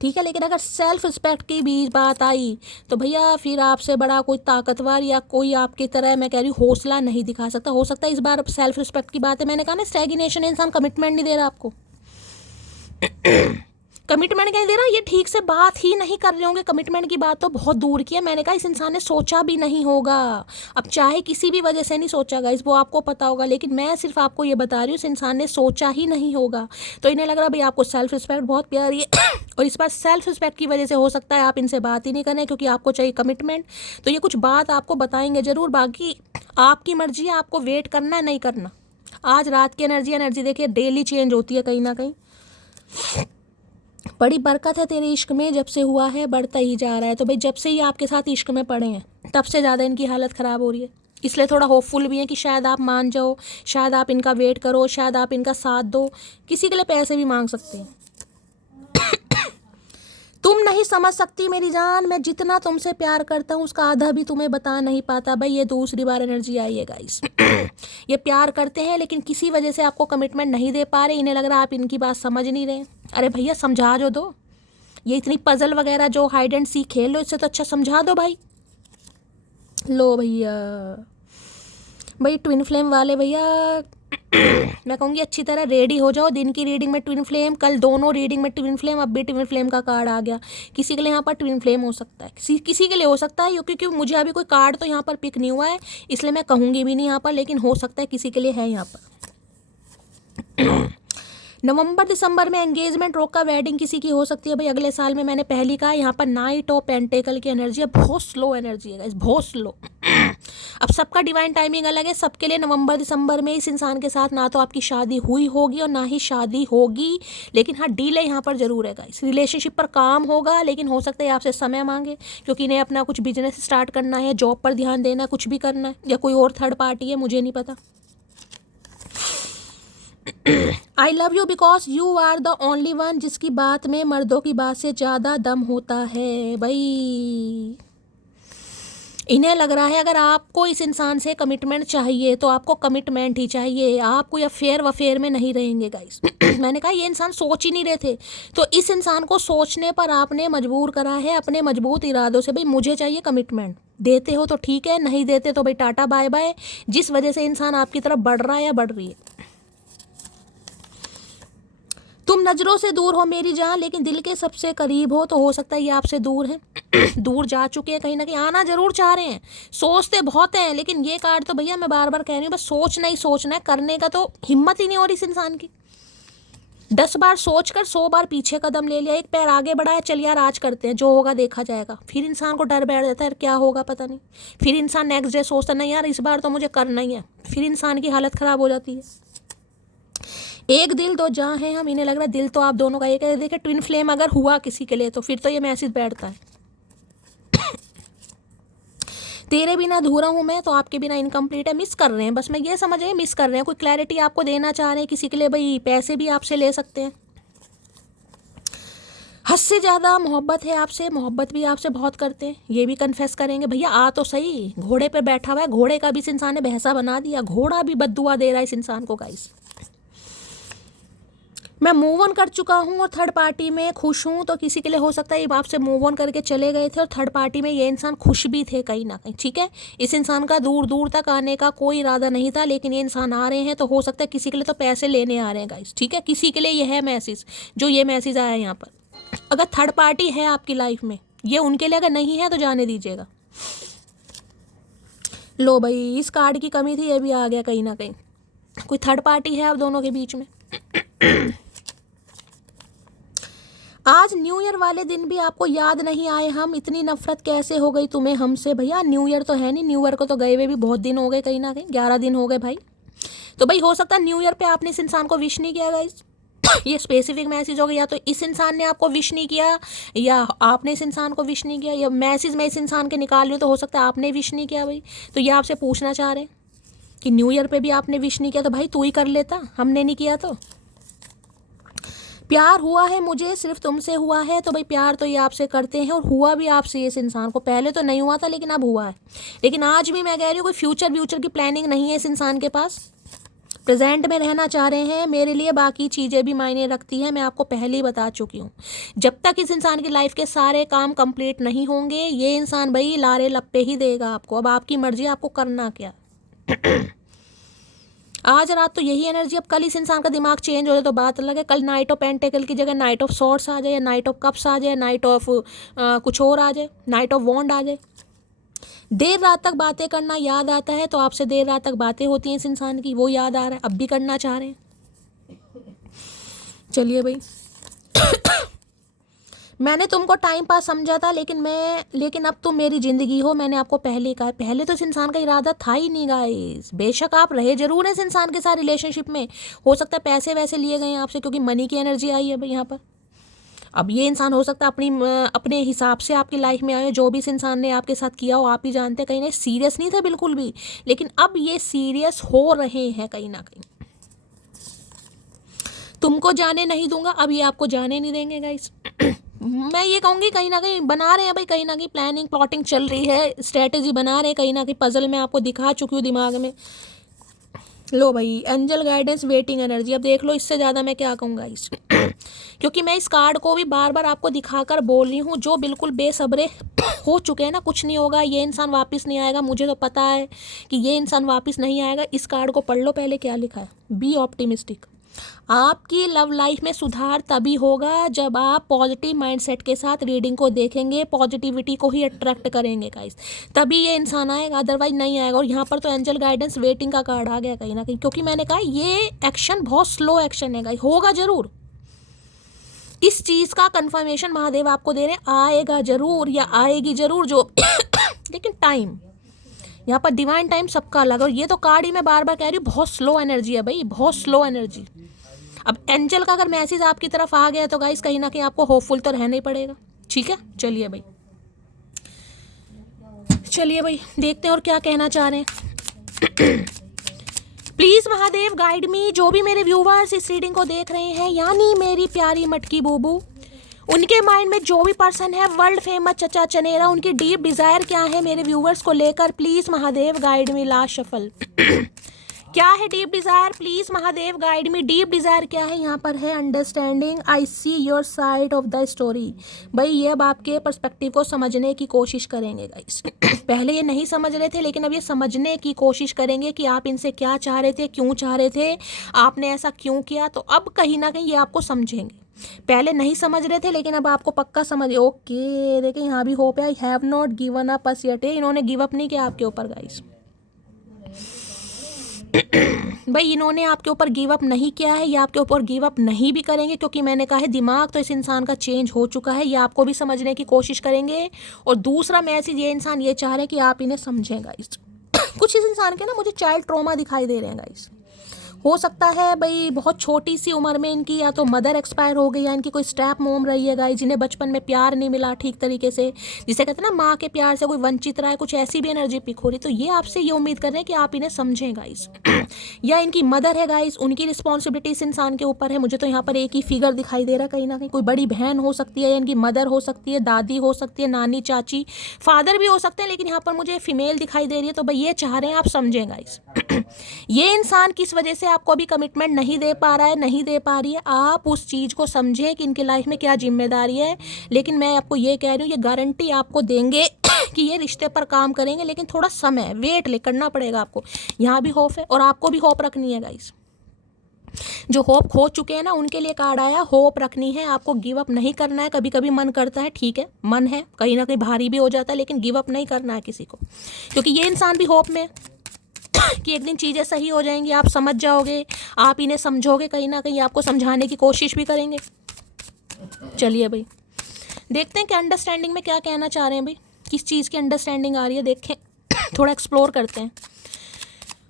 ठीक है, लेकिन अगर सेल्फ रिस्पेक्ट की भी बात आई तो भैया फिर आपसे बड़ा कोई ताकतवर या कोई आपकी तरह, मैं कह रही हूँ, हौसला नहीं दिखा सकता। हो सकता है इस बार सेल्फ रिस्पेक्ट की बात है, मैंने कहा ना स्टैग्नेशन, इंसान कमिटमेंट नहीं दे रहा आपको। कमिटमेंट क्या दे रहा है, ये ठीक से बात ही नहीं कर रहे होंगे, कमिटमेंट की बात तो बहुत दूर की है। मैंने कहा इस इंसान ने सोचा भी नहीं होगा, अब चाहे किसी भी वजह से नहीं सोचा गाइस, वो आपको पता होगा, लेकिन मैं सिर्फ आपको ये बता रही हूँ इस इंसान ने सोचा ही नहीं होगा। तो इन्हें लग रहा भाई आपको सेल्फ रिस्पेक्ट बहुत प्यारी है और इस बार सेल्फ रिस्पेक्ट की वजह से हो सकता है आप इनसे बात ही नहीं करें, क्योंकि आपको चाहिए कमिटमेंट। तो ये कुछ बात आपको बताएंगे जरूर, बाकी आपकी मर्जी है, आपको वेट करना है नहीं करना। आज रात की एनर्जी देखिए डेली चेंज होती है कहीं ना कहीं। बड़ी बरकत है तेरे इश्क में, जब से हुआ है बढ़ता ही जा रहा है। तो भाई जब से ही आपके साथ इश्क में पड़े हैं तब से ज़्यादा इनकी हालत ख़राब हो रही है, इसलिए थोड़ा होपफुल भी है कि शायद आप मान जाओ, शायद आप इनका वेट करो, शायद आप इनका साथ दो। किसी के लिए पैसे भी मांग सकते हैं। तुम नहीं समझ सकती मेरी जान, मैं जितना तुमसे प्यार करता हूँ उसका आधा भी तुम्हें बता नहीं पाता। भाई ये दूसरी बार एनर्जी आई है गाइस। ये प्यार करते हैं लेकिन किसी वजह से आपको कमिटमेंट नहीं दे पा रहे, इन्हें लग रहा है आप इनकी बात समझ नहीं रहे। अरे भैया समझा जो दो, ये इतनी पजल वगैरह जो हाइड एंड सीक खेल लो, इससे तो अच्छा समझा दो भाई। लो भैया, भाई ट्विन फ्लेम वाले भैया मैं कहूँगी अच्छी तरह रेडी हो जाओ। दिन की रीडिंग में ट्विन फ्लेम, कल दोनों रीडिंग में ट्विन फ्लेम, अब भी ट्विन फ्लेम का कार्ड आ गया। किसी के लिए यहाँ पर ट्विन फ्लेम हो सकता है, किसी के लिए हो सकता है, क्योंकि मुझे अभी कोई कार्ड तो यहाँ पर पिक नहीं हुआ है, इसलिए मैं कहूँगी भी नहीं यहाँ पर, लेकिन हो सकता है किसी के लिए है यहाँ पर। नवंबर दिसंबर में एंगेजमेंट रोका, वेडिंग किसी की हो सकती है भाई अगले साल में। मैंने पहली कहा यहाँ पर नाइट ऑफ पेंटेकल की एनर्जी है, बहुत स्लो एनर्जी है गाइस, बहुत स्लो। अब सबका डिवाइन टाइमिंग अलग है, सबके लिए नवंबर दिसंबर में इस इंसान के साथ ना तो आपकी शादी हुई होगी और ना ही शादी होगी, लेकिन हाँ डील है यहाँ पर जरूर है गाइस। रिलेशनशिप पर काम होगा, लेकिन हो सकता है आपसे समय मांगे, क्योंकि इन्हें अपना कुछ बिजनेस स्टार्ट करना है, जॉब पर ध्यान देना है, कुछ भी करना है, या कोई और थर्ड पार्टी है, मुझे नहीं पता। I love you because you are the only one, जिसकी बात में मर्दों की बात से ज़्यादा दम होता है। भाई इन्हें लग रहा है अगर आपको इस इंसान से कमिटमेंट चाहिए तो आपको कमिटमेंट ही चाहिए, आप कोई अफेयर वफेयर में नहीं रहेंगे गाइस। मैंने कहा ये इंसान सोच ही नहीं रहे थे, तो इस इंसान को सोचने पर आपने मजबूर करा है अपने मजबूत इरादों से। भाई मुझे चाहिए कमिटमेंट, देते हो तो ठीक है, नहीं देते तो भाई टाटा बाय बाय। जिस वजह से इंसान आपकी तरफ बढ़ रहा है या बढ़ रही है। तुम नज़रों से दूर हो मेरी जान, लेकिन दिल के सबसे करीब हो, तो हो सकता है ये आपसे दूर हैं। दूर जा चुके हैं, कहीं ना कहीं आना जरूर चाह रहे हैं, सोचते बहुत हैं, लेकिन ये कार्ड तो भैया मैं बार बार कह रही हूँ, बस सोचना ही सोचना है, करने का तो हिम्मत ही नहीं हो रही इस इंसान की। 10 बार सोच कर 100 बार पीछे कदम ले लिया, एक पैर आगे बढ़ाया, चल यार आज करते हैं, जो होगा देखा जाएगा। फिर इंसान को डर बैठ जाता है, क्या होगा पता नहीं। फिर इंसान नेक्स्ट डे सोचता नहीं यार इस बार तो मुझे करना ही है, फिर इंसान की हालत ख़राब हो जाती है। एक दिल दो जहाँ हैं हम, इन्हें लग रहा है दिल तो आप दोनों का एक है। देखिए ट्विन फ्लेम अगर हुआ किसी के लिए तो फिर तो ये मैसेज बैठता है। तेरे बिना अधूरा हूँ मैं, तो आपके बिना इनकम्प्लीट है। मिस कर रहे हैं, बस मैं ये समझ रही मिस कर रहे हैं, कोई क्लैरिटी आपको देना चाह रहे हैं किसी के लिए। भाई पैसे भी आपसे ले सकते हैं, हद से ज़्यादा मोहब्बत है आपसे, मोहब्बत भी आपसे बहुत करते हैं, ये भी कन्फेस करेंगे। भैया आ तो सही, घोड़े पे बैठा हुआ है, घोड़े का भी इस इंसान ने भैंसा बना दिया, घोड़ा भी बद्दुआ दे रहा है इस इंसान को गाइस। मैं मूव ऑन कर चुका हूँ और थर्ड पार्टी में खुश हूँ, तो किसी के लिए हो सकता है ये आपसे मूव ऑन करके चले गए थे और थर्ड पार्टी में ये इंसान खुश भी थे कहीं ना कहीं, ठीक है। इस इंसान का दूर दूर तक आने का कोई इरादा नहीं था, लेकिन ये इंसान आ रहे हैं, तो हो सकता है किसी के लिए तो पैसे लेने आ रहे हैं गाइस, ठीक है। किसी के लिए ये है मैसेज, जो ये मैसेज आया है यहाँ पर। अगर थर्ड पार्टी है आपकी लाइफ में, ये उनके लिए, अगर नहीं है तो जाने दीजिएगा। लो भाई इस कार्ड की कमी थी, ये भी आ गया कहीं ना कहीं, कोई थर्ड पार्टी है आप दोनों के बीच में। आज न्यू ईयर वाले दिन भी आपको याद नहीं आए हम, इतनी नफरत कैसे हो गई तुम्हें हमसे। भैया न्यू ईयर तो है नहीं, न्यू ईयर को तो गए हुए भी बहुत दिन हो गए, कहीं ना कहीं 11 दिन हो गए भाई। तो भाई हो सकता है न्यू ईयर पे आपने इस इंसान को विश नहीं किया गाइस। ये स्पेसिफिक मैसेज होगा, या तो इस इंसान ने आपको विश नहीं किया या आपने इस इंसान को विश नहीं किया, या मैसेज मैं इस इंसान के निकाल रही हूँ तो हो सकता है आपने विश नहीं किया भाई। तो ये आपसे पूछना चाह रहे हैं कि न्यू ईयर पे भी आपने विश नहीं किया, तो भाई तू ही कर लेता, हमने नहीं किया। तो प्यार हुआ है मुझे, सिर्फ तुमसे हुआ है, तो भाई प्यार तो ये आपसे करते हैं और हुआ भी आपसे इस इंसान को। पहले तो नहीं हुआ था लेकिन अब हुआ है। लेकिन आज भी मैं कह रही हूँ कोई फ्यूचर की प्लानिंग नहीं है इस इंसान के पास। प्रेजेंट में रहना चाह रहे हैं मेरे लिए, बाकी चीज़ें भी मायने रखती हैं, मैं आपको पहले ही बता चुकी हूँ। जब तक इस इंसान की लाइफ के सारे काम कंप्लीट नहीं होंगे ये इंसान भाई लारे लप्पे ही देगा आपको। अब आपकी मर्जी, आपको करना क्या। आज रात तो यही एनर्जी, अब कल इस इंसान का दिमाग चेंज हो जाए तो बात अलग है। कल नाइट ऑफ पेंटेकल की जगह नाइट ऑफ सॉर्ड्स आ जाए, या नाइट ऑफ कप्स आ जाए, नाइट ऑफ कुछ और आ जाए, नाइट ऑफ वॉन्ड आ जाए। देर रात तक बातें करना याद आता है, तो आपसे देर रात तक बातें होती हैं इस इंसान की, वो याद आ रहा है, अब भी करना चाह रहे हैं। चलिए भाई मैंने तुमको टाइम पास समझा था लेकिन अब तुम मेरी ज़िंदगी हो। मैंने आपको पहले ही कहा, पहले तो इस इंसान का इरादा था ही नहीं गाइस। बेशक आप रहे जरूर हैं इस इंसान के साथ रिलेशनशिप में, हो सकता है पैसे वैसे लिए गए हैं आपसे क्योंकि मनी की एनर्जी आई है भाई यहाँ पर। अब ये इंसान हो सकता है अपने हिसाब से आपकी लाइफ में आए। जो भी इस इंसान ने आपके साथ किया हो आप ही जानते हैं। कहीं ना सीरियस नहीं थे बिल्कुल भी, लेकिन अब ये सीरियस हो रहे हैं कहीं ना कहीं। तुमको जाने नहीं दूंगा, अब ये आपको जाने नहीं देंगे गाइस। मैं ये कहूँगी कहीं ना कहीं बना रहे हैं भाई, कहीं ना कहीं प्लानिंग प्लॉटिंग चल रही है, स्ट्रेटेजी बना रहे हैं कहीं ना कहीं। पजल में आपको दिखा चुकी हूँ दिमाग में। लो भाई एंजल गाइडेंस वेटिंग एनर्जी, अब देख लो इससे ज़्यादा मैं क्या कहूँगा इस क्योंकि मैं इस कार्ड को भी बार बार आपको दिखाकर बोल रही हूँ। जो बिल्कुल बेसब्रे हो चुके हैं ना, कुछ नहीं होगा, ये इंसान वापस नहीं आएगा, मुझे तो पता है कि ये इंसान वापस नहीं आएगा। इस कार्ड को पढ़ लो पहले क्या लिखा है। Be optimistic. आपकी लव लाइफ में सुधार तभी होगा जब आप पॉजिटिव माइंडसेट के साथ रीडिंग को देखेंगे, पॉजिटिविटी को ही अट्रैक्ट करेंगे गाइस, तभी ये इंसान आएगा, अदरवाइज नहीं आएगा। और यहाँ पर तो एंजल गाइडेंस वेटिंग का कार्ड आ गया कहीं ना कहीं, क्योंकि मैंने कहा ये एक्शन बहुत स्लो एक्शन है गाइस, होगा जरूर। इस चीज़ का कंफर्मेशन महादेव आपको दे रहे हैं, आएगा जरूर या आएगी जरूर जो लेकिन टाइम यहाँ पर डिवाइन टाइम सबका अलग। और ये तो कार्ड ही मैं बार बार कह रही हूँ बहुत स्लो एनर्जी है भाई, बहुत स्लो एनर्जी। अब एंजल का अगर मैसेज आपकी तरफ आ गया तो गाइस कहीं ना कहीं आपको होपफुल तो रहना ही पड़ेगा। ठीक है चलिए भाई, चलिए भाई देखते हैं और क्या कहना चाह रहे हैं। प्लीज महादेव गाइड मी। जो भी मेरे व्यूवर्स इस रीडिंग को देख रहे हैं, यानी मेरी प्यारी मटकी बूबू, उनके माइंड में जो भी पर्सन है वर्ल्ड फेमस चचा चनेरा, उनकी डीप डिजायर क्या है मेरे व्यूवर्स को लेकर, please Mahadev guide me. Last shuffle क्या है deep Dzire, please Mahadev guide me. Deep Dzire क्या है यहाँ पर है understanding, I see your side of the story. भाई ये अब आपके पर्सपेक्टिव को समझने की कोशिश करेंगे गाइस। पहले ये नहीं समझ रहे थे लेकिन अब ये समझने की कोशिश करेंगे कि आप इनसे क्या चाह रहे थे, क्यों चाह रहे थे, आपने ऐसा क्यों किया। तो अब कहीं ना कहीं ये आपको समझेंगे। पहले नहीं समझ रहे थे लेकिन अब आपको पक्का समझ। ओके देखिए यहाँ भी होप है, I have not given up us yet. इन्होंने गिव अप नहीं किया आपके ऊपर गाइस। भाई इन्होंने आपके ऊपर गिव अप नहीं किया है, ये आपके ऊपर गिव अप नहीं भी करेंगे, क्योंकि मैंने कहा है दिमाग तो इस इंसान का चेंज हो चुका है। ये आपको भी समझने की कोशिश करेंगे। और दूसरा मैसेज ये इंसान ये चाह रहे हैं कि आप इन्हें समझें गाइस। कुछ इस इंसान के ना मुझे चाइल्ड ट्रॉमा दिखाई दे रहे हैं गाइस। हो सकता है भाई बहुत छोटी सी उम्र में इनकी या तो मदर एक्सपायर हो गई या इनकी कोई स्टेप मोम रही है गाइस, जिन्हें बचपन में प्यार नहीं मिला ठीक तरीके से, जिसे कहते हैं ना माँ के प्यार से कोई वंचित रहा है, कुछ ऐसी भी एनर्जी पिक हो रही। तो ये आपसे ये उम्मीद कर रहे हैं कि आप इन्हें समझें गाइस। या इनकी मदर है गाइस, उनकी रिस्पॉन्सिबिलिटी इस इंसान के ऊपर है। मुझे तो यहाँ पर एक ही फिगर दिखाई दे रहा है कहीं ना कहीं, कोई बड़ी बहन हो सकती है या इनकी मदर हो सकती है, दादी हो सकती है, नानी चाची, फादर भी हो सकते हैं, लेकिन यहाँ पर मुझे फीमेल दिखाई दे रही है। तो भाई ये चाह रहे हैं आप समझें गाइस। ये इंसान किस वजह से आपको अभी कमिटमेंट नहीं दे पा रहा है, नहीं दे पा रही है, आप उस चीज़ को समझें कि इनकी लाइफ में क्या जिम्मेदारी है। लेकिन मैं आपको ये कह रही हूँ, ये गारंटी आपको देंगे कि ये रिश्ते पर काम करेंगे, लेकिन थोड़ा समय वेट करना पड़ेगा आपको। यहाँ भी होप है और आपको भी होप रखनी है गाइस। जो होप खो चुके हैं ना उनके लिए कार्ड आया, होप रखनी है आपको, गिव अप नहीं करना है। कभी कभी मन करता है, ठीक है मन है कहीं ना कहीं भारी भी हो जाता है, लेकिन गिव अप नहीं करना है किसी को, क्योंकि ये इंसान भी होप में कि एक दिन चीज़ें सही हो जाएंगी, आप समझ जाओगे, आप इन्हें समझोगे, कहीं ना कहीं आपको समझाने की कोशिश भी करेंगे। चलिए भाई देखते हैं कि अंडरस्टैंडिंग में क्या कहना चाह रहे हैं भाई, किस चीज़ की अंडरस्टैंडिंग आ रही है, देखें थोड़ा एक्सप्लोर करते हैं।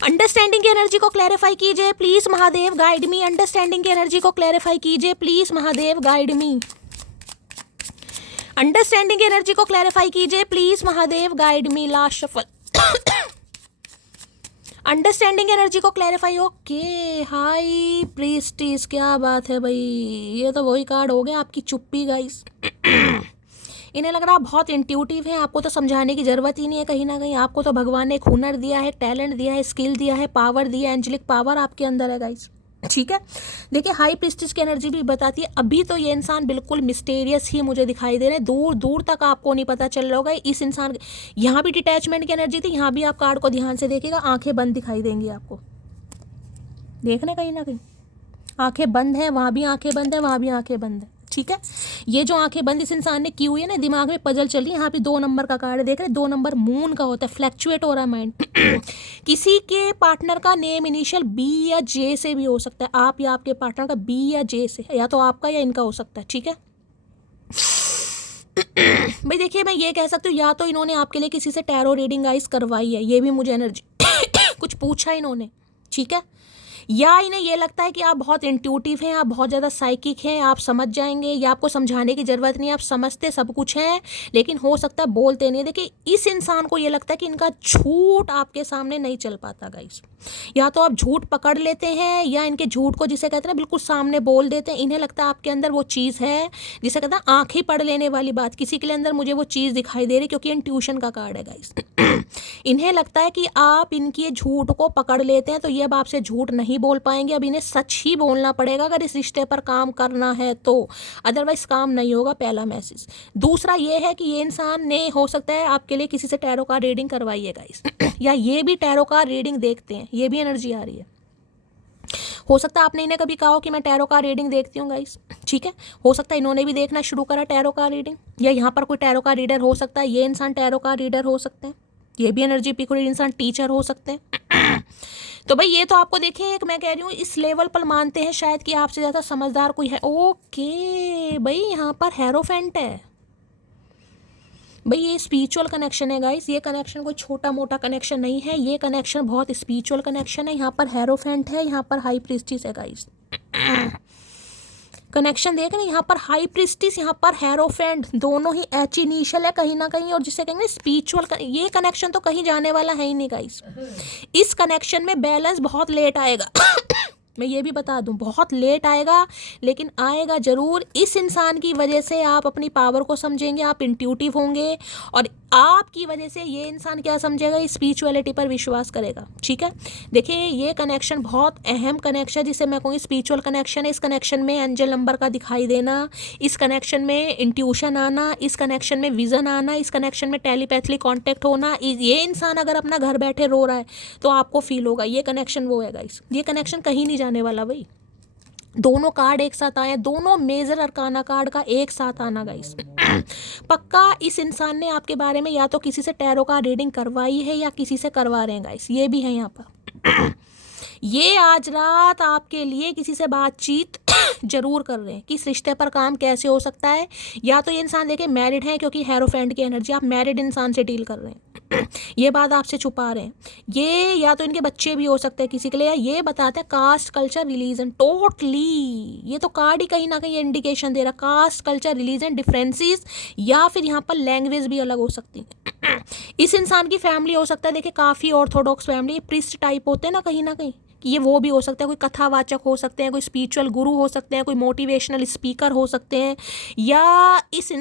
अंडरस्टैंडिंग की एनर्जी को क्लैरिफाई कीजिए please Mahadev, guide me. Understanding की एनर्जी को क्लैरिफाई कीजिए please Mahadev, guide me. Understanding की एनर्जी को क्लैरिफाई कीजिए please Mahadev, guide me. Last shuffle. Understanding energy को क्लैरिफाई। ओके, हाई प्रीस्टिस, क्या बात है भाई, ये तो वही कार्ड हो गया आपकी चुप्पी गाइस। इन्हें लग रहा है बहुत इंट्यूटिव है, आपको तो समझाने की जरूरत ही नहीं है कहीं ना कहीं। आपको तो भगवान ने एक हुनर दिया है, टैलेंट दिया है, स्किल दिया है, पावर दिया है, एंजेलिक पावर आपके अंदर है गाइस। ठीक है, देखिए हाई प्रीस्टिस की एनर्जी भी बताती है अभी तो ये इंसान बिल्कुल मिस्टेरियस ही मुझे दिखाई दे रहे हैं, दूर दूर तक आपको नहीं पता चल रहा होगा इस इंसान। यहाँ भी डिटैचमेंट की एनर्जी थी, यहाँ भी आप कार्ड को ध्यान से देखिएगा, आंखें बंद दिखाई देंगी आपको, देख रहे कहीं ना कहीं आंखें बंद है, वहाँ भी आंखें बंद है, वहाँ भी आंखें बंद है। ठीक है, ये जो आंखें बंद इस इंसान ने की हुई है ना, दिमाग में पजल चल रही है। यहाँ पे 2 नंबर का कार्ड है, देख रहे हैं 2 नंबर मून का होता है, फ्लैक्चुएट हो रहा है माइंड। किसी के पार्टनर का नेम इनिशियल बी या जे से भी हो सकता है, आप या आपके पार्टनर का बी या जे से, या तो आपका या इनका हो सकता है। ठीक है भाई, देखिए मैं ये कह सकती हूँ या तो इन्होंने आपके लिए किसी से टैरो रीडिंग गाइस करवाई है, ये भी मुझे एनर्जी कुछ पूछा इन्होंने। ठीक है, या इन्हें ये लगता है कि आप बहुत इंट्यूटिव हैं, आप बहुत ज़्यादा साइकिक हैं, आप समझ जाएंगे, या आपको समझाने की ज़रूरत नहीं है, आप समझते सब कुछ हैं लेकिन हो सकता है बोलते नहीं। देखिए इस इंसान को ये लगता है कि इनका झूठ आपके सामने नहीं चल पाता गाइस, या तो आप झूठ पकड़ लेते हैं या इनके झूठ को जिसे कहते हैं ना बिल्कुल सामने बोल देते हैं। इन्हें लगता है आपके अंदर वो चीज़ है जिसे कहते हैं आंखें पढ़ लेने वाली बात, किसी के अंदर मुझे वो चीज़ दिखाई दे रही, क्योंकि इंट्यूशन का कार्ड है गाइस। इन्हें लगता है कि आप इनके झूठ को पकड़ लेते हैं तो ये अब आपसे झूठ नहीं बोल पाएंगे, अब इन्हें सच ही बोलना पड़ेगा अगर इस रिश्ते पर काम करना है तो, अदरवाइज काम नहीं होगा। पहला मैसेज। दूसरा ये है कि ये इंसान ने हो सकता है आपके लिए किसी से टैरो का रीडिंग करवाई है गाइस, या ये भी टैरो का रीडिंग देखते हैं, ये भी एनर्जी आ रही है। हो सकता है आपने इन्हें कभी कहा हो कि मैं टैरो का रीडिंग देखती हूँ गाइस। ठीक है, हो सकता है इन्होंने भी देखना शुरू करा टैरो का रीडिंग, या यहाँ पर कोई टैरो का रीडर हो सकता है, ये इंसान टैरो का रीडर हो सकते हैं, ये भी एनर्जी पिक इंसान टीचर हो सकते हैं। तो भाई ये तो आपको देखिए, एक मैं कह रही हूँ इस लेवल पर मानते हैं शायद कि आपसे ज़्यादा समझदार कोई है। ओके भाई, यहाँ पर हेरोफेंट है भाई, ये स्पिरिचुअल कनेक्शन है गाइस, ये कनेक्शन कोई छोटा मोटा कनेक्शन नहीं है, ये कनेक्शन बहुत स्पिरिचुअल कनेक्शन है। यहाँ पर हेरोफेंट है, यहाँ पर हाई प्रीस्टिस है गाइस। कनेक्शन देख रहे हैं, यहाँ पर हाई प्रीस्टिस, यहाँ पर हेरोफेंट, दोनों ही एच इनिशियल है कहीं ना कहीं, और जिसे कहेंगे स्पिरिचुअल। ये कनेक्शन तो कहीं जाने वाला है ही नहीं गाइस। इस कनेक्शन में बैलेंस बहुत लेट आएगा। मैं ये भी बता दूं, बहुत लेट आएगा लेकिन आएगा ज़रूर। इस इंसान की वजह से आप अपनी पावर को समझेंगे, आप इंट्यूटिव होंगे, और आपकी वजह से ये इंसान क्या समझेगा, स्पिरिचुअलिटी पर विश्वास करेगा। ठीक है, देखिए ये कनेक्शन बहुत अहम कनेक्शन, जिसे मैं कहूँगी स्पिरिचुअल कनेक्शन है। इस कनेक्शन में एंजल नंबर का दिखाई देना, इस कनेक्शन में इंट्यूशन आना, इस कनेक्शन में विजन आना, इस कनेक्शन में टेलीपैथली कॉन्टैक्ट होना। ये इंसान अगर अपना घर बैठे रो रहा है तो आपको फील होगा, ये कनेक्शन वो है गाइस, ये कनेक्शन कहीं नहीं जाने वाला भाई। दोनों कार्ड एक साथ आए, दोनों मेजर अरकाना कार्ड का एक साथ आना गाइस। पक्का इस इंसान ने आपके बारे में या तो किसी से टैरो का रीडिंग करवाई है या किसी से करवा रहे हैं गाइस, ये भी है यहाँ पर। ये आज रात आपके लिए किसी से बातचीत जरूर कर रहे हैं कि इस रिश्ते पर काम कैसे हो सकता है। या तो ये इंसान देखिए मैरिड है, क्योंकि हेरोफेंट की एनर्जी, आप मैरिड इंसान से डील कर रहे हैं, ये बात आपसे छुपा रहे हैं। ये या तो इनके बच्चे भी हो सकते हैं किसी के लिए, या ये बताते हैं कास्ट कल्चर रिलीजन। टोटली ये तो कार्ड ही कहीं ना कहीं इंडिकेशन दे रहा, कास्ट कल्चर रिलीजन डिफरेंसेस, या फिर यहाँ पर लैंग्वेज भी अलग हो सकती है। इस इंसान की फैमिली हो सकता है देखिए काफ़ी ऑर्थोडॉक्स फैमिली, प्रिस्ट टाइप होते हैं ना कहीं कि ये वो भी हो सकता है, कोई कथावाचक हो सकते हैं, कोई स्पिरिचुअल गुरु हो सकते हैं, कोई मोटिवेशनल स्पीकर हो सकते हैं, या इस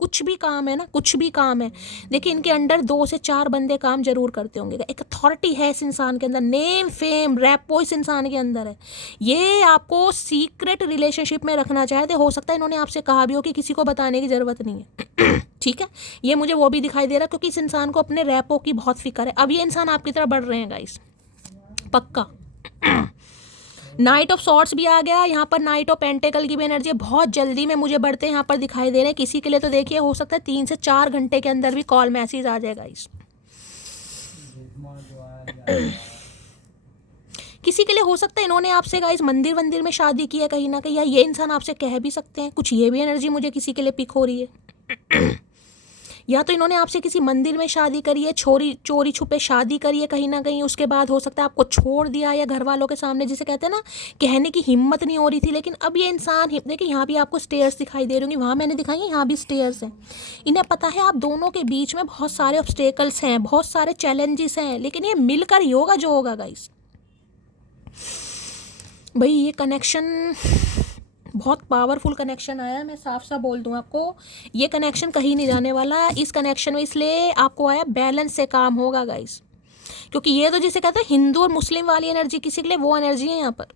कुछ भी काम है ना, कुछ भी काम है, देखिए इनके अंडर 2 से 4 बंदे काम जरूर करते होंगे। एक अथॉरिटी है इस इंसान के अंदर, नेम फेम रैपो इस इंसान के अंदर है। ये आपको सीक्रेट रिलेशनशिप में रखना चाहते, हो सकता है इन्होंने आपसे कहा भी हो कि किसी को बताने की ज़रूरत नहीं है। ठीक है, ये मुझे वो भी दिखाई दे रहा है, क्योंकि इस इंसान को अपने रैपो की बहुत फिक्र है। अब ये इंसान आपकी तरफ बढ़ रहे हैं गाइस, पक्का। नाइट ऑफ सॉर्ट्स भी आ गया यहाँ पर, नाइट ऑफ पेंटेकल की भी एनर्जी बहुत जल्दी में मुझे बढ़ते यहाँ पर दिखाई दे रहे हैं। किसी के लिए तो देखिए हो सकता है 3 से 4 घंटे के अंदर भी कॉल मैसेज आ जाएगा इस किसी के लिए हो सकता है इन्होंने आपसे गाइस मंदिर में शादी की है कहीं ना कहीं, या ये इंसान आपसे कह भी सकते हैं कुछ, ये भी एनर्जी मुझे किसी के लिए पिक हो रही है। या तो इन्होंने आपसे किसी मंदिर में शादी करी है, चोरी छुपे शादी करी है कहीं ना कहीं, उसके बाद हो सकता है आपको छोड़ दिया या घर वालों के सामने, जिसे कहते हैं ना कहने की हिम्मत नहीं हो रही थी, लेकिन अब ये इंसान देखिए यहाँ भी आपको स्टेयर्स दिखाई दे रही होंगी, वहाँ मैंने दिखाई है, यहाँ भी स्टेयर्स हैं। इन्हें पता है आप दोनों के बीच में बहुत सारे ऑब्स्टेकल्स हैं, बहुत सारे चैलेंजेस हैं, लेकिन ये मिलकर ही होगा जो होगा गाइस। भाई ये कनेक्शन बहुत पावरफुल कनेक्शन आया, मैं साफ साफ बोल दूं आपको, ये कनेक्शन कहीं नहीं जाने वाला। इस कनेक्शन में इसलिए आपको आया बैलेंस से काम होगा गाइस, क्योंकि ये तो जिसे कहते हैं हिंदू और मुस्लिम वाली एनर्जी, किसी के लिए वो एनर्जी है यहाँ पर।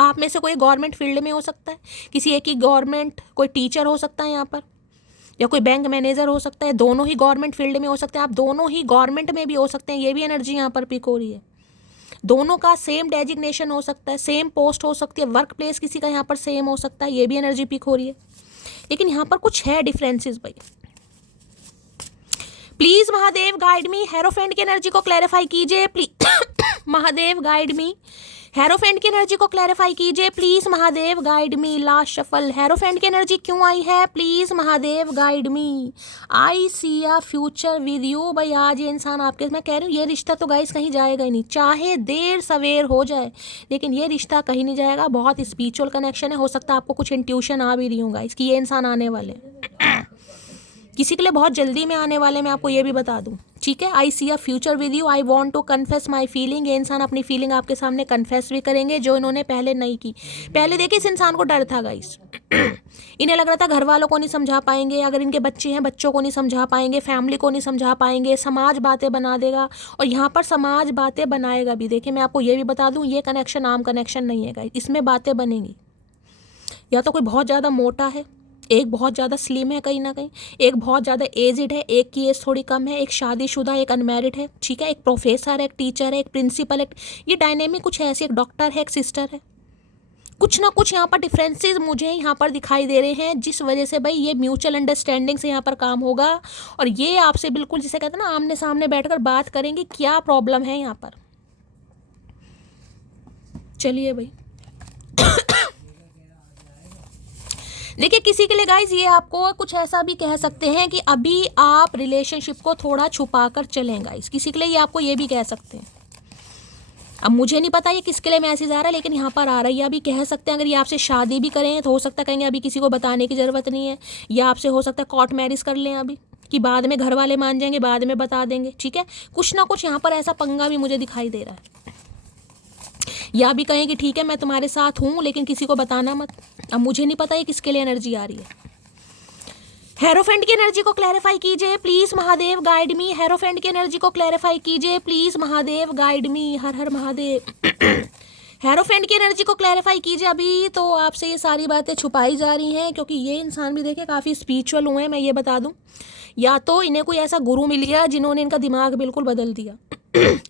आप में से कोई गवर्नमेंट फील्ड में हो सकता है, किसी एक ही गवर्नमेंट, कोई टीचर हो सकता है यहाँ पर, या कोई बैंक मैनेजर हो सकता है, दोनों ही गवर्नमेंट फील्ड में हो सकते हैं, आप दोनों ही गवर्नमेंट में भी हो सकते हैं, ये भी एनर्जी यहाँ पर पिक हो रही है। दोनों का सेम डेजिग्नेशन हो सकता है, सेम पोस्ट हो सकती है, वर्क प्लेस किसी का यहाँ पर सेम हो सकता है, ये भी एनर्जी पिक हो रही है। लेकिन यहाँ पर कुछ है डिफरेंसेस भाई। Please Mahadev guide me, hierophant की एनर्जी को क्लैरिफाई कीजिए please. Mahadev guide me, hierophant की एनर्जी को क्लैरिफाई कीजिए please Mahadev guide me. Last shuffle, hierophant की एनर्जी क्यों आई है, please Mahadev guide me. I see a future with you. भाई आज ये इंसान आपके, मैं कह रही हूँ ये रिश्ता तो गाइस कहीं जाएगा ही नहीं, चाहे देर सवेर हो जाए, लेकिन ये रिश्ता कहीं नहीं जाएगा। बहुत स्पिरिचुअल कनेक्शन है, हो सकता है आपको कुछ इंट्यूशन आ भी रही हूँ गाइस कि ये इंसान आने वाले हैं, किसी के लिए बहुत जल्दी में आने वाले, मैं आपको ये भी बता दूं, ठीक है। I see a future with you, I want to confess my feeling. ये इंसान अपनी फीलिंग आपके सामने कन्फेस भी करेंगे, जो इन्होंने पहले नहीं की। पहले देखिए इस इंसान को डर था गाइस, इन्हें लग रहा था घर वालों को नहीं समझा पाएंगे, अगर इनके बच्चे हैं बच्चों को नहीं समझा पाएंगे, फैमिली को नहीं समझा पाएंगे, समाज बातें बना देगा, और यहाँ पर समाज बातें बनाएगा भी। देखिए मैं आपको ये भी बता दूं, ये कनेक्शन आम कनेक्शन नहीं है गाइस, इसमें बातें बनेंगी। या तो कोई बहुत ज़्यादा मोटा है, एक बहुत ज़्यादा स्लिम है कहीं ना कहीं, एक बहुत ज़्यादा एजिड है, एक की एज थोड़ी कम है, एक शादीशुदा, एक अनमैरिड है, ठीक है, एक प्रोफेसर है, एक टीचर है, एक प्रिंसिपल है। ये डायनेमिक कुछ है ऐसे, एक डॉक्टर है, एक सिस्टर है। कुछ ना कुछ यहाँ पर डिफरेंसेस मुझे यहाँ पर दिखाई दे रहे हैं, जिस वजह से भाई ये म्यूचुअल अंडरस्टैंडिंग से यहाँ पर काम होगा, और ये आपसे बिल्कुल जिसे कहते हैं ना आमने सामने बैठकर बात करेंगे क्या प्रॉब्लम है यहाँ पर। चलिए भाई देखिए किसी के लिए गाइज ये आपको कुछ ऐसा भी कह सकते हैं कि अभी आप रिलेशनशिप को थोड़ा छुपा कर चलें गाइज, किसी के लिए ये आपको ये भी कह सकते हैं। अब मुझे नहीं पता ये किसके लिए मैसेज आ रहा है, लेकिन यहाँ पर आ रहा है, या भी कह सकते हैं अगर ये आपसे शादी भी करें तो हो सकता है कहेंगे अभी किसी को बताने की ज़रूरत नहीं है, या आपसे हो सकता है कोर्ट मैरिज कर लें अभी, कि बाद में घर वाले मान जाएंगे, बाद में बता देंगे, ठीक है। कुछ ना कुछ यहाँ पर ऐसा पंगा भी मुझे दिखाई दे रहा है, या भी कहें कि ठीक है मैं तुम्हारे साथ हूँ लेकिन किसी को बताना मत। अब मुझे नहीं पता ये किसके लिए एनर्जी आ रही है। हेरोफेंट की एनर्जी को क्लैरिफाई कीजिए please Mahadev guide me. Hierophant की एनर्जी को क्लैरिफाई कीजिए प्लीज महादेव गाइड मी। हर हर महादेव। हेरोफेंट की एनर्जी को क्लैरिफाई कीजिए। अभी तो आपसे ये सारी बातें छुपाई जा रही हैं, क्योंकि ये इंसान भी देखिए काफ़ी स्पिरिचुअल हुए हैं, मैं ये बता दूं। या तो इन्हें कोई ऐसा गुरु मिल गया जिन्होंने इनका दिमाग बिल्कुल बदल दिया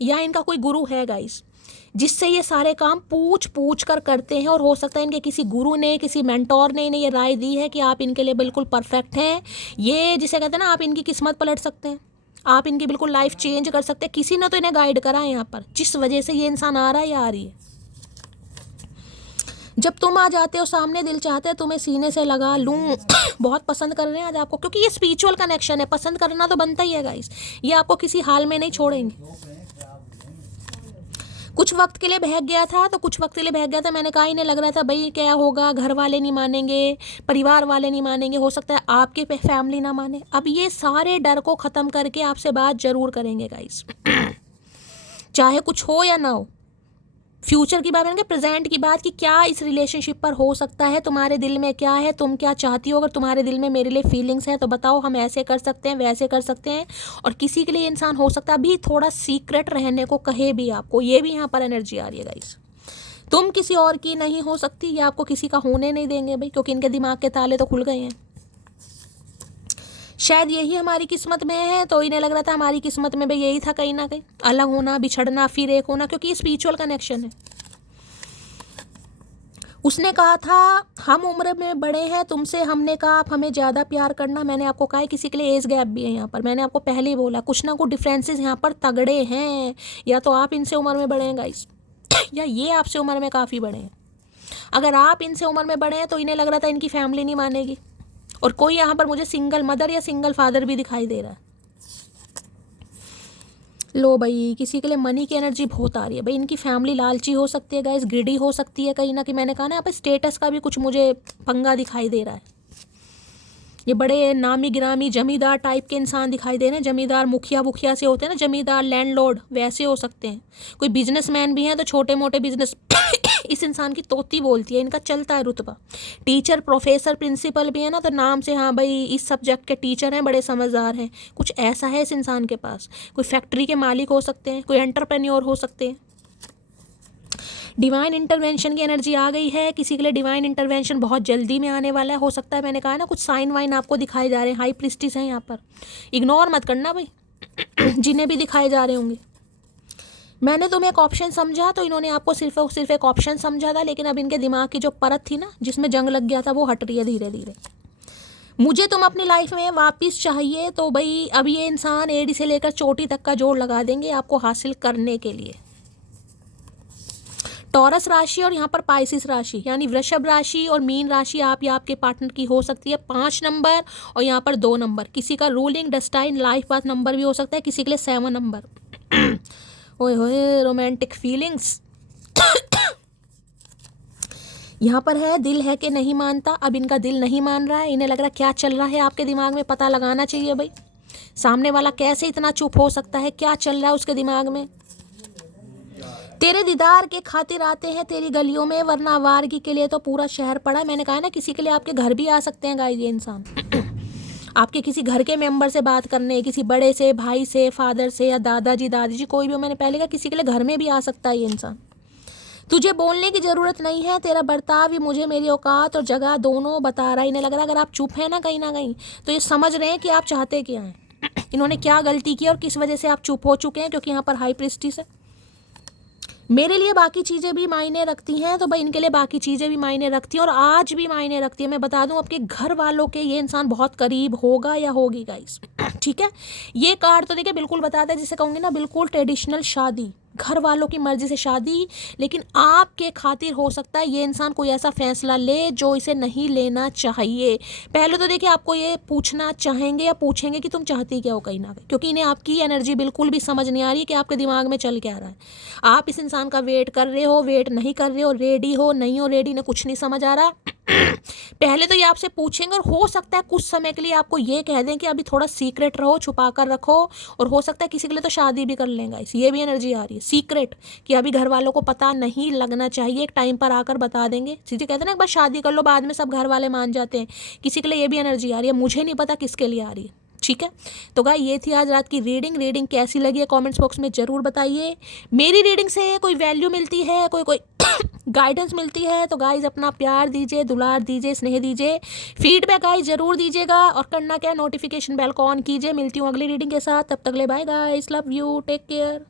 या इनका कोई गुरु है गाइस, जिससे ये सारे काम पूछ पूछ कर करते हैं, और हो सकता है इनके किसी गुरु ने, किसी मेंटोर ने इन्हें ये राय दी है कि आप इनके लिए बिल्कुल परफेक्ट हैं। ये जिसे कहते हैं ना आप इनकी किस्मत पलट सकते हैं, आप इनकी बिल्कुल लाइफ चेंज कर सकते हैं। किसी ने तो इन्हें गाइड करा है यहाँ पर, जिस वजह से ये इंसान आ रहा है या आ रही है। जब तुम आ जाते हो सामने, दिल चाहता है तुम्हें सीने से लगा लूं। बहुत पसंद कर रहे हैं आज आपको, क्योंकि ये स्पिरिचुअल कनेक्शन है, पसंद करना तो बनता ही है गाइस। ये आपको किसी हाल में नहीं छोड़ेंगे। कुछ वक्त के लिए बहक गया था, तो कुछ वक्त के लिए बहक गया था, मैंने कहा इन्हें लग रहा था भाई क्या होगा, घर वाले नहीं मानेंगे, परिवार वाले नहीं मानेंगे, हो सकता है आपके फैमिली ना माने। अब ये सारे डर को ख़त्म करके आपसे बात ज़रूर करेंगे गाइस। चाहे कुछ हो या ना हो, फ्यूचर की बात करेंगे, प्रेजेंट की बात, कि क्या इस रिलेशनशिप पर हो सकता है, तुम्हारे दिल में क्या है, तुम क्या चाहती हो, अगर तुम्हारे दिल में मेरे लिए फीलिंग्स हैं तो बताओ, हम ऐसे कर सकते हैं, वैसे कर सकते हैं। और किसी के लिए इंसान हो सकता है अभी थोड़ा सीक्रेट रहने को कहे भी आपको, ये भी यहाँ पर एनर्जी आ रही है गाइस। तुम किसी और की नहीं हो सकती, ये आपको किसी का होने नहीं देंगे भाई, क्योंकि इनके दिमाग के ताले तो खुल गए हैं। शायद यही हमारी किस्मत में है, तो इन्हें लग रहा था हमारी किस्मत में भी यही था कहीं ना कहीं, अलग होना, बिछड़ना, फिर एक होना, क्योंकि ये स्पिरिचुअल कनेक्शन है। उसने कहा था हम उम्र में बड़े हैं तुमसे, हमने कहा आप हमें ज़्यादा प्यार करना। मैंने आपको कहा है किसी के लिए एज गैप भी है यहाँ पर, मैंने आपको पहले ही बोला कुछ ना कुछ डिफरेंसेस यहाँ पर तगड़े हैं। या तो आप इनसे उम्र में बड़े हैं गाइस, या ये आपसे उम्र में काफ़ी बड़े हैं। अगर आप इनसे उम्र में बड़े हैं तो इन्हें लग रहा था इनकी फैमिली नहीं मानेगी, और कोई यहाँ पर मुझे सिंगल मदर या सिंगल फादर भी दिखाई दे रहा है। लो भाई, किसी के लिए मनी की एनर्जी बहुत आ रही है भाई। इनकी फैमिली लालची हो सकती है गाइस, ग्रिडी हो सकती है कहीं ना कहीं। मैंने कहा ना यहाँ पे स्टेटस का भी कुछ मुझे पंगा दिखाई दे रहा है। ये बड़े नामी गिरामी जमींदार टाइप के इंसान दिखाई दे रहे हैं। जमींदार मुखिया वुखिया से होते हैं ना, जमींदार लैंडलॉर्ड, वैसे हो सकते हैं। कोई बिजनेसमैन भी हैं तो छोटे मोटे बिजनेस इस इंसान की तोती बोलती है, इनका चलता है रुतबा। टीचर प्रोफेसर प्रिंसिपल भी है ना, तो नाम से हाँ भाई इस सब्जेक्ट के टीचर हैं, बड़े समझदार हैं। कुछ ऐसा है इस इंसान के पास। कोई फैक्ट्री के मालिक हो सकते हैं, कोई एंटरप्रेन्योर हो सकते हैं। डिवाइन इंटरवेंशन की एनर्जी आ गई है। किसी के लिए डिवाइन इंटरवेंशन बहुत जल्दी में आने वाला है। हो सकता है, मैंने कहा ना, कुछ साइन वाइन आपको दिखाए जा रहे हैं। हाई प्रिस्टिस हैं यहाँ पर, इग्नोर मत करना भाई जिन्हें भी दिखाए जा रहे होंगे। मैंने तुम्हें एक ऑप्शन समझा तो इन्होंने आपको सिर्फ और सिर्फ एक ऑप्शन समझा था, लेकिन अब इनके दिमाग की जो परत थी ना, जिसमें जंग लग गया था, वो हट रही है धीरे धीरे। मुझे तुम अपनी लाइफ में वापस चाहिए तो भाई अब ये इंसान एड़ी से लेकर चोटी तक का जोड़ लगा देंगे आपको हासिल करने के लिए। टॉरस राशि और यहाँ पर पाइसिस राशि, यानी वृषभ राशि और मीन राशि आप या आपके पार्टनर की हो सकती है 5 नंबर और यहाँ पर 2 नंबर। किसी का ruling destined life path number भी हो सकता है, किसी के लिए 7 नंबर। ओए होए, रोमांटिक फीलिंग्स यहाँ पर है। दिल है कि नहीं मानता, अब इनका दिल नहीं मान रहा है। इन्हें लग रहा है क्या चल रहा है आपके दिमाग में, पता लगाना चाहिए भाई। सामने वाला कैसे इतना चुप हो सकता है, क्या चल रहा है उसके दिमाग में। तेरे दीदार के खातिर आते हैं तेरी गलियों में, वरना आवारगी के लिए तो पूरा शहर पड़ा है। मैंने कहा ना, किसी के लिए आपके घर भी आ सकते हैं गाइस ये इंसान। आपके किसी घर के मेंबर से बात करने, किसी बड़े से, भाई से, फादर से या दादाजी दादी जी, कोई भी हो। मैंने पहले कहा किसी के लिए घर में भी आ सकता है ये इंसान। तुझे बोलने की ज़रूरत नहीं है, तेरा बर्ताव ही मुझे मेरी औकात और जगह दोनों बता रहा है। इन्हें लग रहा है अगर आप चुप हैं ना कहीं ना कहीं, तो ये समझ रहे हैं कि आप चाहते क्या हैं। इन्होंने क्या गलती की और किस वजह से आप चुप हो चुके हैं, क्योंकि यहाँ पर हाई प्रिस्टिस है। मेरे लिए बाकी चीज़ें भी मायने रखती हैं, तो भाई इनके लिए बाकी चीज़ें भी मायने रखती हैं और आज भी मायने रखती है। मैं बता दूं, आपके घर वालों के ये इंसान बहुत करीब होगा या होगी गाइस। ठीक है, ये कार्ड तो देखिए बिल्कुल बताता है, जिसे कहूँगी ना बिल्कुल ट्रेडिशनल शादी, घर वालों की मर्जी से शादी। लेकिन आपके खातिर हो सकता है ये इंसान कोई ऐसा फैसला ले जो इसे नहीं लेना चाहिए। पहले तो देखिए आपको ये पूछना चाहेंगे या पूछेंगे कि तुम चाहती क्या हो कहीं ना कहीं, क्योंकि इन्हें आपकी एनर्जी बिल्कुल भी समझ नहीं आ रही है कि आपके दिमाग में चल क्या रहा है। आप इस इंसान का वेट कर रहे हो, वेट नहीं कर रहे हो, रेडी हो नहीं हो रेडी, ने कुछ नहीं समझ आ रहा। पहले तो ये आपसे पूछेंगे और हो सकता है कुछ समय के लिए आपको ये कह दें कि अभी थोड़ा सीक्रेट रहो, छुपा कर रखो। और हो सकता है किसी के लिए तो शादी भी कर लेंगे। ये भी एनर्जी आ रही है सीक्रेट, कि अभी घर वालों को पता नहीं लगना चाहिए, एक टाइम पर आकर बता देंगे। सीधे कहते हैं ना, एक बार शादी कर लो बाद में सब घर वाले मान जाते हैं। किसी के लिए ये भी एनर्जी आ रही है, मुझे नहीं पता किसके लिए आ रही है। ठीक है, तो गाइस ये थी आज रात की रीडिंग कैसी लगी है कमेंट्स बॉक्स में ज़रूर बताइए। मेरी रीडिंग से कोई वैल्यू मिलती है, कोई गाइडेंस मिलती है, तो गाइस अपना प्यार दीजिए, दुलार दीजिए, स्नेह दीजिए, फीडबैक गाइस ज़रूर दीजिएगा। और करना क्या है, नोटिफिकेशन बेल को ऑन कीजिए। मिलती हूँ अगली रीडिंग के साथ, तब तक ले bye guys, love you, take care.